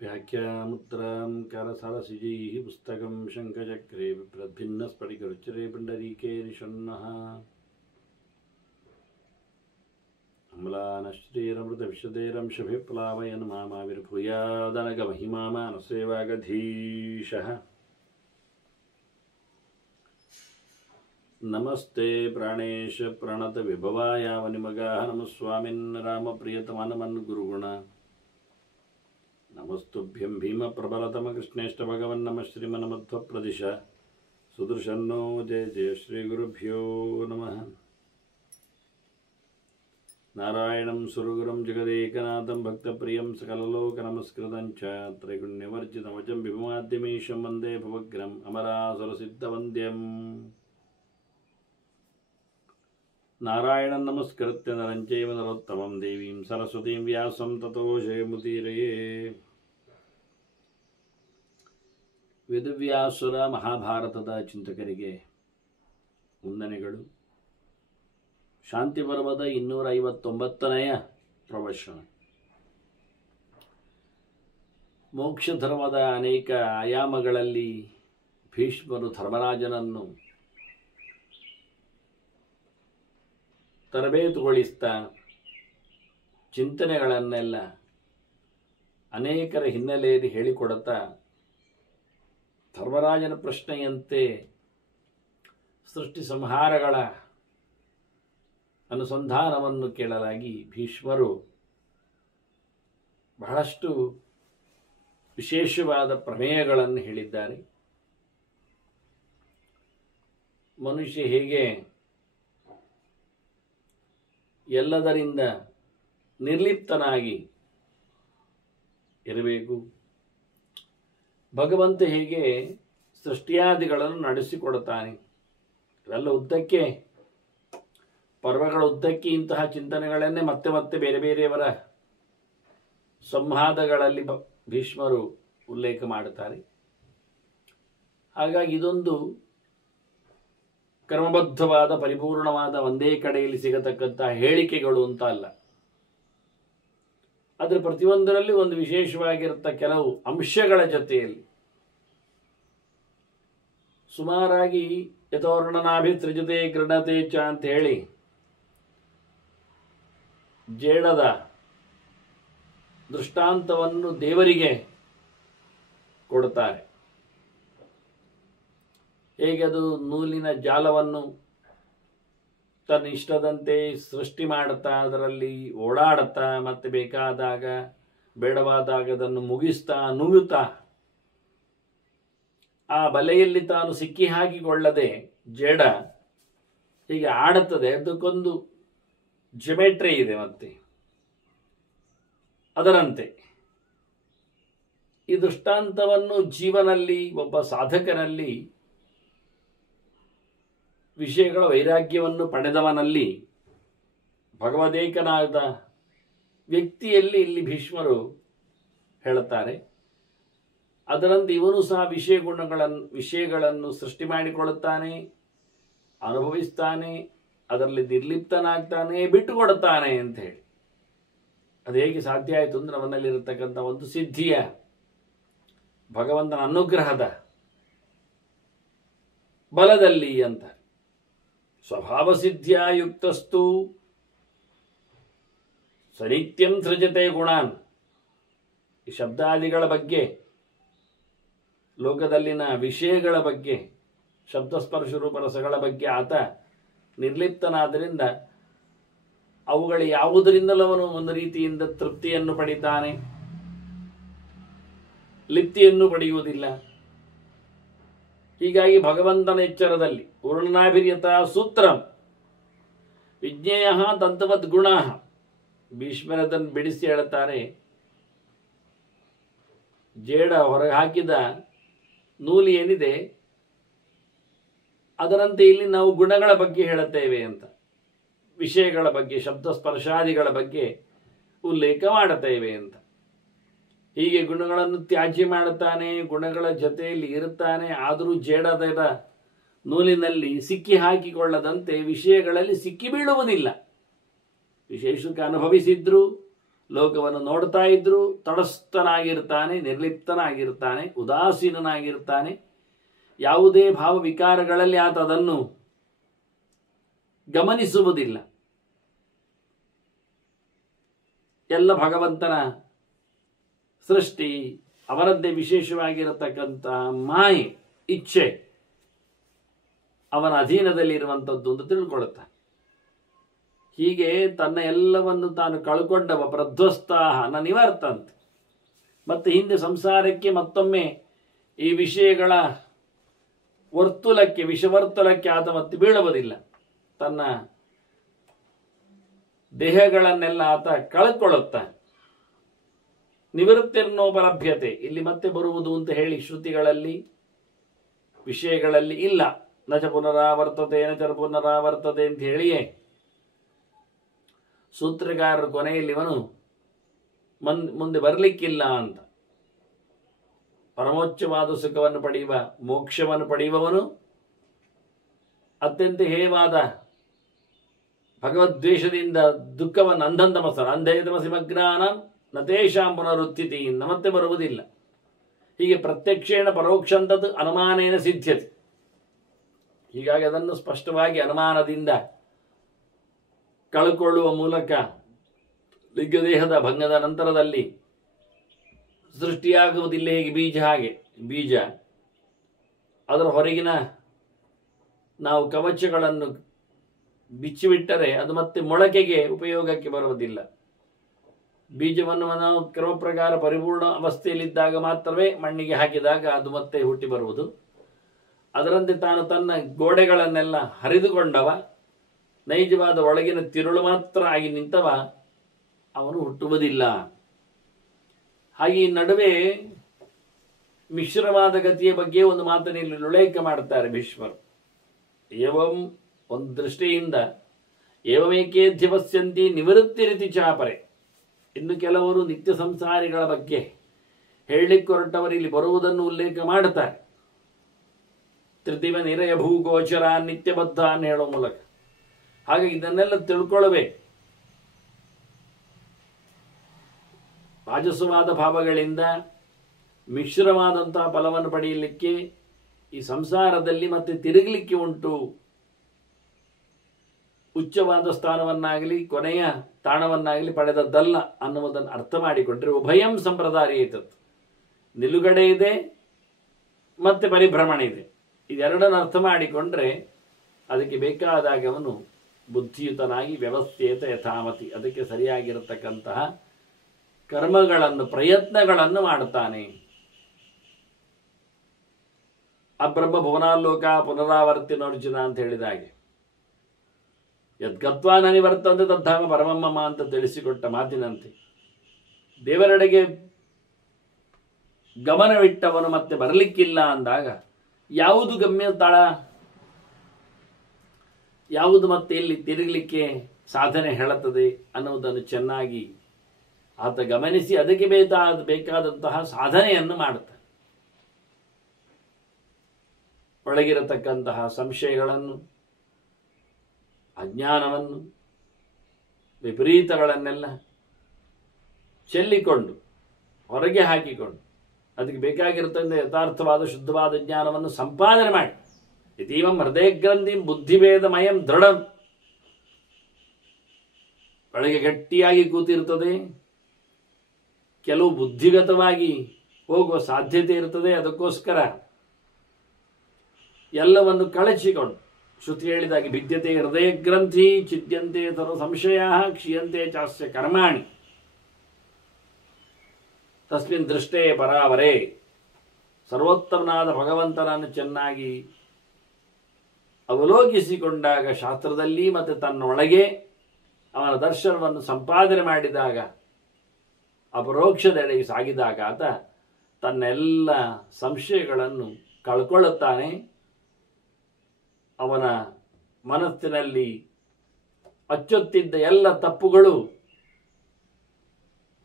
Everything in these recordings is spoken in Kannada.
व्याख्यामुद्रां करसरसिजैः पुस्तकं शङ्खचक्रे बिभ्रद्भिन्नस्फटिकरुचिरे पुण्डरीके निषण्णः अम्लानश्रीरमृतविशदेरंशभिप्लावयन् मामाविर्भूयादनगमहिमा मानसेवागधीशः नमस्ते प्राणेश प्रणतविभवायावनिमगाः नमः स्वामिन् रामप्रियतमनमन्गुरुगुण नमस्तुभ्यं भीमप्रबलतमकृष्णेष्टभगवन् नमः श्रीमन्मध्वप्रदिश सुदर्शन्नो जय जय श्रीगुरुभ्यो नमः नारायणं सुरगुरुं जगदेकनाथं भक्तप्रियं सकललोकनमस्कृतं च त्रैगुण्यवर्जितमजं विभुमाद्यमीशं वन्दे भवग्रम् अमरासुरसिद्धवन्द्यम् नारायणं नमस्कृत्य नरं चैव नरोत्तमं देवीं सरस्वतीं व्यासं ततो जयमुदीरये ವೇದವ್ಯಾಸುರ ಮಹಾಭಾರತದ ಚಿಂತಕರಿಗೆ ವಂದನೆಗಳು. ಶಾಂತಿ ಪರ್ವದ 259ನೆಯ ಪ್ರವಚನ. ಮೋಕ್ಷ ಧರ್ಮದ ಅನೇಕ ಆಯಾಮಗಳಲ್ಲಿ ಭೀಷ್ಮರು ಧರ್ಮರಾಜನನ್ನು ತರಬೇತುಗೊಳಿಸ್ತಾ ಚಿಂತನೆಗಳನ್ನೆಲ್ಲ ಅನೇಕರ ಹಿನ್ನೆಲೆಯಲ್ಲಿ ಹೇಳಿಕೊಡುತ್ತಾ ಧರ್ಮರಾಜನ ಪ್ರಶ್ನೆಯಂತೆ ಸೃಷ್ಟಿ ಸಂಹಾರಗಳ ಅನುಸಂಧಾನವನ್ನು ಕೇಳಲಾಗಿ ಭೀಷ್ಮರು ಬಹಳಷ್ಟು ವಿಶೇಷವಾದ ಪ್ರಮೇಯಗಳನ್ನು ಹೇಳಿದ್ದಾರೆ. ಮನುಷ್ಯ ಹೇಗೆ ಎಲ್ಲದರಿಂದ ನಿರ್ಲಿಪ್ತನಾಗಿ ಇರಬೇಕು, ಭಗವಂತ ಹೇಗೆ ಸೃಷ್ಟಿಯಾದಿಗಳನ್ನು ನಡೆಸಿಕೊಡುತ್ತಾನೆ, ಇವೆಲ್ಲ ಉದ್ದಕ್ಕೆ ಪರ್ವಗಳ ಉದ್ದಕ್ಕೆ ಇಂತಹ ಚಿಂತನೆಗಳನ್ನೇ ಮತ್ತೆ ಮತ್ತೆ ಬೇರೆ ಬೇರೆಯವರ ಸಂವಾದಗಳಲ್ಲಿ ಭೀಷ್ಮರು ಉಲ್ಲೇಖ ಮಾಡುತ್ತಾರೆ. ಹಾಗಾಗಿ ಇದೊಂದು ಕ್ರಮಬದ್ಧವಾದ ಪರಿಪೂರ್ಣವಾದ ಒಂದೇ ಕಡೆಯಲ್ಲಿ ಸಿಗತಕ್ಕಂತಹ ಹೇಳಿಕೆಗಳು ಅಂತ ಅಲ್ಲ. ಅದರ ಪ್ರತಿಯೊಂದರಲ್ಲಿ ಒಂದು ವಿಶೇಷವಾಗಿರುತ್ತ ಕೆಲವು ಅಂಶಗಳ ಜೊತೆಯಲ್ಲಿ ಸುಮಾರಾಗಿ ಯಥೋರ್ಣನಾಭಿಸೃಜತೆ ಗೃಣತೆ ಚ ಅಂತ ಹೇಳಿ ಜೇಡದ ದೃಷ್ಟಾಂತವನ್ನು ದೇವರಿಗೆ ಕೊಡುತ್ತಾರೆ. ಹೇಗೆ ಅದು ನೂಲಿನ ಜಾಲವನ್ನು ತನ್ನ ಇಷ್ಟದಂತೆ ಸೃಷ್ಟಿ ಮಾಡುತ್ತಾ ಅದರಲ್ಲಿ ಓಡಾಡುತ್ತಾ ಮತ್ತೆ ಬೇಕಾದಾಗ ಬೇಡವಾದಾಗ ಅದನ್ನು ಮುಗಿಸ್ತಾ ನುಗ್ಗುತ್ತಾ ಆ ಬಲೆಯಲ್ಲಿ ತಾನು ಸಿಕ್ಕಿ ಹಾಕಿಕೊಳ್ಳದೆ ಜೇಡ ಹೀಗೆ ಆಡುತ್ತದೆ. ಅದಕ್ಕೊಂದು ಜಿಮೆಟ್ರಿ ಇದೆ. ಮತ್ತೆ ಅದರಂತೆ ಈ ದೃಷ್ಟಾಂತವನ್ನು ಜೀವನಲ್ಲಿ ಒಬ್ಬ ಸಾಧಕನಲ್ಲಿ ವಿಷಯಗಳ ವೈರಾಗ್ಯವನ್ನು ಪಡೆದವನಲ್ಲಿ ಭಗವದೇಕನಾದ ವ್ಯಕ್ತಿಯಲ್ಲಿ ಇಲ್ಲಿ ಭೀಷ್ಮರು ಹೇಳುತ್ತಾರೆ. ಅದರಂತೆ ಇವನು ಸಹ ವಿಷಯಗಳನ್ನು ಸೃಷ್ಟಿ ಮಾಡಿಕೊಳ್ಳುತ್ತಾನೆ, ಅನುಭವಿಸ್ತಾನೆ, ಅದರಲ್ಲಿ ನಿರ್ಲಿಪ್ತನಾಗ್ತಾನೆ, ಬಿಟ್ಟುಕೊಡುತ್ತಾನೆ ಅಂತ ಹೇಳಿ. ಅದು ಹೇಗೆ ಸಾಧ್ಯ ಆಯಿತು ಅಂದ್ರೆ ಅವನಲ್ಲಿರತಕ್ಕಂಥ ಒಂದು ಸಿದ್ಧಿಯ ಭಗವಂತನ ಅನುಗ್ರಹದ ಬಲದಲ್ಲಿ ಅಂತ. ಸ್ವಭಾವ ಸಿದ್ಧಿಯ ಯುಕ್ತಸ್ತು ಸನಿತ್ಯಂ ಸೃಜತೆ ಗುಣಾನ್. ಈ ಶಬ್ದಾದಿಗಳ ಬಗ್ಗೆ, ಲೋಕದಲ್ಲಿನ ವಿಷಯಗಳ ಬಗ್ಗೆ, ಶಬ್ದಸ್ಪರ್ಶ ರೂಪರಸಗಳ ಬಗ್ಗೆ ಆತ ನಿರ್ಲಿಪ್ತನಾದ್ದರಿಂದ ಅವುಗಳ ಯಾವುದರಿಂದಲೂ ಅವನು ಒಂದು ರೀತಿಯಿಂದ ತೃಪ್ತಿಯನ್ನು ಪಡಿತಾನೆ, ಲಿಪ್ತಿಯನ್ನು ಪಡೆಯುವುದಿಲ್ಲ. ಹೀಗಾಗಿ ಭಗವಂತನ ಎಚ್ಚರದಲ್ಲಿ ಪೂರ್ಣನಾಭಿರ್ಯತ ಸೂತ್ರಂ ವಿಜ್ಞೇಯ ತಂತವದ್ ಗುಣ. ಭೀಷ್ಮರದನ್ನು ಬಿಡಿಸಿ ಹೇಳುತ್ತಾರೆ, ಜೇಡ ಹೊರಗೆ ಹಾಕಿದ ನೂಲು ಏನಿದೆ ಅದರಂತೆ ಇಲ್ಲಿ ನಾವು ಗುಣಗಳ ಬಗ್ಗೆ ಹೇಳುತ್ತೇವೆ ಅಂತ, ವಿಷಯಗಳ ಬಗ್ಗೆ, ಶಬ್ದ ಸ್ಪರ್ಶಾದಿಗಳ ಬಗ್ಗೆ ಉಲ್ಲೇಖ ಮಾಡುತ್ತೇವೆ ಅಂತ. ಹೀಗೆ ಗುಣಗಳನ್ನು ತ್ಯಾಜ್ಯ ಮಾಡುತ್ತಾನೆ, ಗುಣಗಳ ಜೊತೆಯಲ್ಲಿ ಇರುತ್ತಾನೆ. ಆದರೂ ಜೇಡದ ನೂಲಿನಲ್ಲಿ ಸಿಕ್ಕಿ ಹಾಕಿಕೊಳ್ಳದಂತೆ ವಿಷಯಗಳಲ್ಲಿ ಸಿಕ್ಕಿ ಬೀಳುವುದಿಲ್ಲ. ವಿಶೇಷಕ್ಕೆ ಅನುಭವಿಸಿದ್ರು, ಲೋಕವನ್ನು ನೋಡ್ತಾ ಇದ್ರು, ತಟಸ್ಥನಾಗಿರ್ತಾನೆ, ನಿರ್ಲಿಪ್ತನಾಗಿರ್ತಾನೆ, ಉದಾಸೀನನಾಗಿರ್ತಾನೆ. ಯಾವುದೇ ಭಾವ ವಿಕಾರಗಳಲ್ಲಿ ಆತ ಅದನ್ನು ಗಮನಿಸುವುದಿಲ್ಲ. ಎಲ್ಲ ಭಗವಂತನ ಸೃಷ್ಟಿ, ಅವರದ್ದೇ ವಿಶೇಷವಾಗಿರತಕ್ಕಂಥ ಮಾಯೆ, ಇಚ್ಛೆ ಅವನ ಅಧೀನದಲ್ಲಿರುವಂಥದ್ದು ಅಂತ ತಿಳ್ಕೊಳ್ಳುತ್ತಾನೆ. ಹೀಗೆ ತನ್ನ ಎಲ್ಲವನ್ನು ತಾನು ಕಳ್ಕೊಂಡವ ಪ್ರಧ್ವಸ್ತಾಹ ನ ನಿವರ್ತಂತೆ. ಮತ್ತೆ ಹಿಂದೆ ಸಂಸಾರಕ್ಕೆ ಮತ್ತೊಮ್ಮೆ ಈ ವಿಷಯಗಳ ವರ್ತುಲಕ್ಕೆ, ವಿಷವರ್ತುಲಕ್ಕೆ ಆತ ಮತ್ತೆ ಬೀಳುವುದಿಲ್ಲ. ತನ್ನ ದೇಹಗಳನ್ನೆಲ್ಲ ಆತ ಕಳ್ಕೊಳ್ಳುತ್ತಾನೆ. ನಿವೃತ್ತಿರ್ನೋಪಲಭ್ಯತೆ, ಇಲ್ಲಿ ಮತ್ತೆ ಬರುವುದು ಅಂತ ಹೇಳಿ ಶ್ರುತಿಗಳಲ್ಲಿ ವಿಷಯಗಳಲ್ಲಿ ಇಲ್ಲ. ನಚ ಪುನರಾವರ್ತತೆ ನಚ ಪುನರಾವರ್ತತೆ ಅಂತ ಹೇಳಿಯೇ ಸೂತ್ರಕಾರರು ಕೊನೆಯಲ್ಲಿ ಇವನು ಮುಂದೆ ಬರಲಿಕ್ಕಿಲ್ಲ ಅಂತ. ಪರಮೋಚ್ಚವಾದ ಸುಖವನ್ನು ಪಡೆಯುವ, ಮೋಕ್ಷವನ್ನು ಪಡೆಯುವವನು ಅತ್ಯಂತ ಹೇಯವಾದ ಭಗವದ್ವೇಷದಿಂದ ದುಃಖವನ್ನು ಅಂಧಂತಮಸ್ಸನ ಅಂಧೇತಮಸಿಮಗ್ನಾನ ನತೇಶಾಂ ಪುನರುತ್ಥಿತಿ, ಮತ್ತೆ ಬರುವುದಿಲ್ಲ. ಹೀಗೆ ಪ್ರತ್ಯಕ್ಷೇಣ ಪರೋಕ್ಷಂತದ್ದು ಅನುಮಾನೇನ ಸಿದ್ಧ್ಯತೆ. ಹೀಗಾಗಿ ಅದನ್ನು ಸ್ಪಷ್ಟವಾಗಿ ಅನುಮಾನದಿಂದ ಕಳ್ಕೊಳ್ಳುವ ಮೂಲಕ ಲಿಂಗದೇಹದ ಭಂಗದ ನಂತರದಲ್ಲಿ ಸೃಷ್ಟಿಯಾಗುವುದಿಲ್ಲ. ಹೇಗೆ ಬೀಜ, ಹಾಗೆ ಬೀಜ ಅದರ ಹೊರಗಿನ ನಾವು ಕವಚಗಳನ್ನು ಬಿಚ್ಚಿಬಿಟ್ಟರೆ ಅದು ಮತ್ತೆ ಮೊಳಕೆಗೆ ಉಪಯೋಗಕ್ಕೆ ಬರುವುದಿಲ್ಲ. ಬೀಜವನ್ನು ನಾವು ಕ್ರಮ ಪ್ರಕಾರ ಪರಿಪೂರ್ಣ ಅವಸ್ಥೆಯಲ್ಲಿದ್ದಾಗ ಮಾತ್ರವೇ ಮಣ್ಣಿಗೆ ಹಾಕಿದಾಗ ಅದು ಮತ್ತೆ ಹುಟ್ಟಿ ಬರುವುದು. ಅದರಂತೆ ತಾನು ತನ್ನ ಗೋಡೆಗಳನ್ನೆಲ್ಲ ಹರಿದುಕೊಂಡವ, ನೈಜವಾದ ಒಳಗಿನ ತಿರುಳು ಮಾತ್ರ ಆಗಿ ನಿಂತವ, ಅವನು ಹುಟ್ಟುವುದಿಲ್ಲ. ಹಾಗೆ ಈ ನಡುವೆ ಮಿಶ್ರವಾದ ಗತಿಯ ಬಗ್ಗೆ ಒಂದು ಮಾತನಲ್ಲಿ ಉಲ್ಲೇಖ ಮಾಡುತ್ತಾರೆ ಭೀಷ್ಮರು. ಏವಂ, ಒಂದು ದೃಷ್ಟಿಯಿಂದ ಏವಮೇಕೇಧ್ಯಪಸ್ಯಂತಿ ನಿವೃತ್ತಿ ರೀತಿ ಚಾಪರೆ. ಇನ್ನು ಕೆಲವರು ನಿತ್ಯ ಸಂಸಾರಿಗಳ ಬಗ್ಗೆ ಹೇಳಲಿಕ್ಕೆ ಹೊರಟವರು ಇಲ್ಲಿ ಬರುವುದನ್ನು ಉಲ್ಲೇಖ ಮಾಡುತ್ತಾರೆ. ತೃತೀವ ನಿರಯ ಭೂಗೋಚರ ನಿತ್ಯಬದ್ಧ ಅನ್ನು ಹೇಳುವ ಮೂಲಕ. ಹಾಗೆ ಇದನ್ನೆಲ್ಲ ತಿಳ್ಕೊಳ್ಳಬೇಕು. ರಾಜಸವಾದ ಭಾವಗಳಿಂದ ಮಿಶ್ರವಾದಂತಹ ಫಲವನ್ನು ಪಡೆಯಲಿಕ್ಕೆ ಈ ಸಂಸಾರದಲ್ಲಿ ಮತ್ತೆ ತಿರುಗಲಿಕ್ಕೆ ಉಂಟು. ಉಚ್ಚವಾದ ಸ್ಥಾನವನ್ನಾಗಲಿ ಕೊನೆಯ ತಾಣವನ್ನಾಗಲಿ ಪಡೆದದ್ದಲ್ಲ ಅನ್ನುವುದನ್ನು ಅರ್ಥ ಮಾಡಿಕೊಂಡ್ರೆ ಉಭಯಂ ಸಂಪ್ರದಾಯ ಇರ್ತದೆ. ನಿಲುಗಡೆ ಇದೆ ಮತ್ತೆ ಪರಿಭ್ರಮಣ ಇದೆ. ಇದೆರಡನ್ನು ಅರ್ಥ ಮಾಡಿಕೊಂಡ್ರೆ ಅದಕ್ಕೆ ಬೇಕಾದಾಗ ಅವನು ಬುದ್ಧಿಯುತನಾಗಿ ವ್ಯವಸ್ಥಿತ ಯಥಾಮತಿ ಅದಕ್ಕೆ ಸರಿಯಾಗಿರತಕ್ಕಂತಹ ಕರ್ಮಗಳನ್ನು, ಪ್ರಯತ್ನಗಳನ್ನು ಮಾಡುತ್ತಾನೆ. ಅಬ್ರಹ್ಮ ಭುವನಾಲೋಕ ಪುನರಾವರ್ತಿನೋರ್ಜುನ ಅಂತ ಹೇಳಿದ ಹಾಗೆ ಯದ್ಗತ್ವಾ ನನಿವರ್ತಂತೆ ತದ್ಧಾಮ ಪರಮಮ್ಮ ಅಂತ ತಿಳಿಸಿಕೊಟ್ಟ ಮಾತಿನಂತೆ ದೇವರೆಡೆಗೆ ಗಮನವಿಟ್ಟವನು ಮತ್ತೆ ಬರಲಿಕ್ಕಿಲ್ಲ ಅಂದಾಗ ಯಾವುದು ಗಮ್ಯ ಸ್ಥಳ, ಯಾವುದು ಮತ್ತೆ ಇಲ್ಲಿ ತಿರುಗಲಿಕ್ಕೆ ಸಾಧನೆ ಹೇಳುತ್ತದೆ ಅನ್ನುವುದನ್ನು ಚೆನ್ನಾಗಿ ಆತ ಗಮನಿಸಿ ಅದಕ್ಕೆ ಬೇಕಾದಂತಹ ಸಾಧನೆಯನ್ನು ಮಾಡುತ್ತಾನೆ. ಒಳಗಿರತಕ್ಕಂತಹ ಸಂಶಯಗಳನ್ನು, ಅಜ್ಞಾನವನ್ನು, ವಿಪರೀತಗಳನ್ನೆಲ್ಲ ಚೆಲ್ಲಿಕೊಂಡು ಹೊರಗೆ ಹಾಕಿಕೊಂಡು ಅದಕ್ಕೆ ಬೇಕಾಗಿರತಕ್ಕಂಥ ಯಥಾರ್ಥವಾದ ಶುದ್ಧವಾದ ಜ್ಞಾನವನ್ನು ಸಂಪಾದನೆ ಮಾಡಿ ಇತೀವಂ ಹೃದಯ ಗ್ರಂಥಿಂ ಬುದ್ಧಿಭೇದಮಯಂ ದೃಢಂ, ಒಳಗೆ ಗಟ್ಟಿಯಾಗಿ ಕೂತಿರ್ತದೆ. ಕೆಲವು ಬುದ್ಧಿಗತವಾಗಿ ಹೋಗುವ ಸಾಧ್ಯತೆ ಇರ್ತದೆ. ಅದಕ್ಕೋಸ್ಕರ ಎಲ್ಲವನ್ನು ಕಳಚಿಕೊಂಡು ಶ್ರುತಿ ಹೇಳಿದಾಗೆ ಭಿದ್ಯತೆ ಹೃದಯ ಗ್ರಂಥಿ ಚಿದ್ಯಂತೆ ಸರ್ವ ಸಂಶಯ ಕ್ಷೀಯಂತೆ ಚಾಸ್ಯ ಕರ್ಮಾಣಿ ತಸ್ಮಿನ್ ದೃಷ್ಟೇ ಪರಾವರೇ. ಸರ್ವೋತ್ತಮನಾದ ಭಗವಂತನನ್ನು ಚೆನ್ನಾಗಿ ಅವಲೋಕಿಸಿಕೊಂಡಾಗ ಶಾಸ್ತ್ರದಲ್ಲಿ ಮತ್ತು ತನ್ನೊಳಗೆ ಅವನ ದರ್ಶನವನ್ನು ಸಂಪಾದನೆ ಮಾಡಿದಾಗ ಅಪರೋಕ್ಷದೆಡೆಗೆ ಸಾಗಿದಾಗ ಆತ ತನ್ನೆಲ್ಲ ಸಂಶಯಗಳನ್ನು ಕಳ್ಕೊಳ್ಳುತ್ತಾನೆ. ಅವನ ಮನಸ್ಸಿನಲ್ಲಿ ಅಚ್ಚೊತ್ತಿದ್ದ ಎಲ್ಲ ತಪ್ಪುಗಳು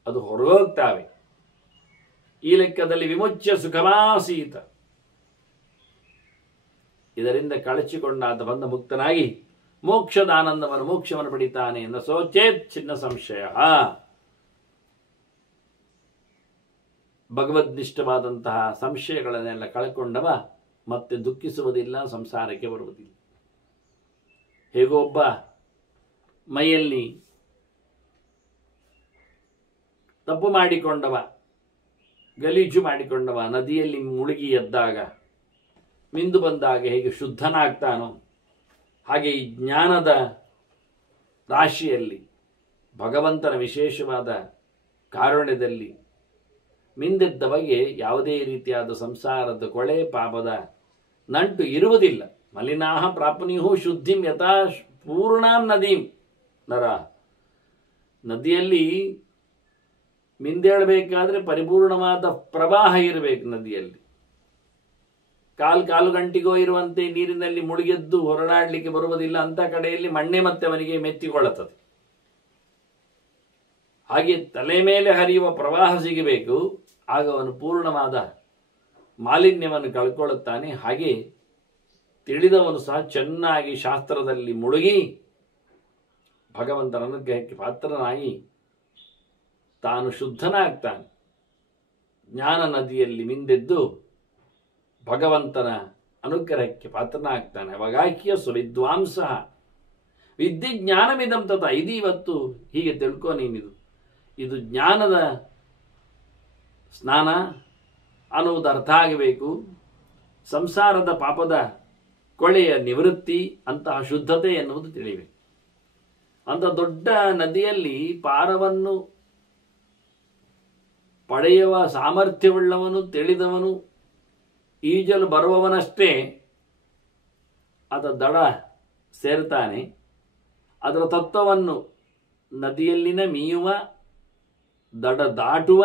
ಅದು ಹೊರಗೋಗ್ತಾವೆ. ಈ ಲೆಕ್ಕದಲ್ಲಿ ವಿಮುಚ್ಯ ಸುಖಮಾಸೀತ, ಇದರಿಂದ ಕಳಚಿಕೊಂಡ ಆತ ಬಂದ ಮುಕ್ತನಾಗಿ ಮೋಕ್ಷದ ಆನಂದವನ್ನು ಮೋಕ್ಷವನ್ನು ಪಡಿತಾನೆ ಎಂದ ಸೋಚೇತ್ ಚಿನ್ನ ಸಂಶಯ. ಭಗವದ್ನಿಷ್ಠವಾದಂತಹ ಸಂಶಯಗಳನ್ನೆಲ್ಲ ಕಳ್ಕೊಂಡವ ಮತ್ತೆ ದುಃಖಿಸುವುದಿಲ್ಲ, ಸಂಸಾರಕ್ಕೆ ಬರುವುದಿಲ್ಲ. ಹೇಗೊಬ್ಬ ಮೈಯಲ್ಲಿ ತಪ್ಪು ಮಾಡಿಕೊಂಡವ, ಗಲೀಜು ಮಾಡಿಕೊಂಡವ ನದಿಯಲ್ಲಿ ಮುಳುಗಿ ಎದ್ದಾಗ, ಮಿಂದು ಬಂದಾಗ ಹೇಗೆ ಶುದ್ಧನಾಗ್ತಾನೋ, ಹಾಗೆ ಈ ಜ್ಞಾನದ ರಾಶಿಯಲ್ಲಿ ಭಗವಂತನ ವಿಶೇಷವಾದ ಕಾರುಣ್ಯದಲ್ಲಿ ಮಿಂದೆದ್ದವಗೆ ಯಾವುದೇ ರೀತಿಯಾದ ಸಂಸಾರದ ಕೊಳೆ ಪಾಪದ ನಂಟು ಇರುವುದಿಲ್ಲ. ಮಲಿನಾಹ ಪ್ರಾಪ್ನಿಯು ಶುದ್ಧಿಂ ಯಥಾ ಪೂರ್ಣಾಂ ನದೀಂ ನರ. ನದಿಯಲ್ಲಿ ಮಿಂದೇಳಬೇಕಾದ್ರೆ ಪರಿಪೂರ್ಣವಾದ ಪ್ರವಾಹ ಇರಬೇಕು. ನದಿಯಲ್ಲಿ ಕಾಲು ಗಂಟೆಗೋ ಇರುವಂತೆ ನೀರಿನಲ್ಲಿ ಮುಳುಗೆದ್ದು ಹೊರಡಾಡಲಿಕ್ಕೆ ಬರುವುದಿಲ್ಲ. ಅಂತ ಕಡೆಯಲ್ಲಿ ಮಣ್ಣೆ ಮತ್ತೆ ಅವನಿಗೆ ಮೆತ್ತಿಕೊಳ್ಳುತ್ತದೆ. ಹಾಗೆ ತಲೆ ಮೇಲೆ ಹರಿಯುವ ಪ್ರವಾಹ ಸಿಗಬೇಕು, ಆಗ ಅವನು ಪೂರ್ಣವಾದ ಮಾಲಿನ್ಯವನ್ನು ಕಳ್ಕೊಳ್ಳುತ್ತಾನೆ. ಹಾಗೆ ತಿಳಿದವನು ಸಹ ಚೆನ್ನಾಗಿ ಶಾಸ್ತ್ರದಲ್ಲಿ ಮುಳುಗಿ ಭಗವಂತನ ಅನುಗ್ರಹಕ್ಕೆ ಪಾತ್ರನಾಗಿ ತಾನು ಶುದ್ಧನಾಗ್ತಾನೆ. ಜ್ಞಾನ ನದಿಯಲ್ಲಿ ಮಿಂದೆದ್ದು ಭಗವಂತನ ಅನುಗ್ರಹಕ್ಕೆ ಪಾತ್ರನಾಗ್ತಾನೆ. ಅವಾಗಾಕ್ಯ ಸುವಿದ್ವಾಂಸ ವಿದ್ಯೆ ಜ್ಞಾನಮಿದಂ ತತ. ಇದು ಇವತ್ತು ಹೀಗೆ ತಿಳ್ಕೊ ನೀನಿದು, ಇದು ಜ್ಞಾನದ ಸ್ನಾನ ಅನ್ನುವುದು ಅರ್ಥ ಆಗಬೇಕು. ಸಂಸಾರದ ಪಾಪದ ಕೊಳೆಯ ನಿವೃತ್ತಿ, ಅಂತಹ ಶುದ್ಧತೆ ಎನ್ನುವುದು ತಿಳಿಬೇಕು. ಅಂತ ದೊಡ್ಡ ನದಿಯಲ್ಲಿ ಪಾರವನ್ನು ಪಡೆಯುವ ಸಾಮರ್ಥ್ಯವುಳ್ಳವನು, ತಿಳಿದವನು, ಈಜಲು ಬರುವವನಷ್ಟೇ ಅದರ ದಡ ಸೇರ್ತಾನೆ. ಅದರ ತತ್ವವನ್ನು ನದಿಯಲ್ಲಿನ ಮೀಯುವ, ದಡ ದಾಟುವ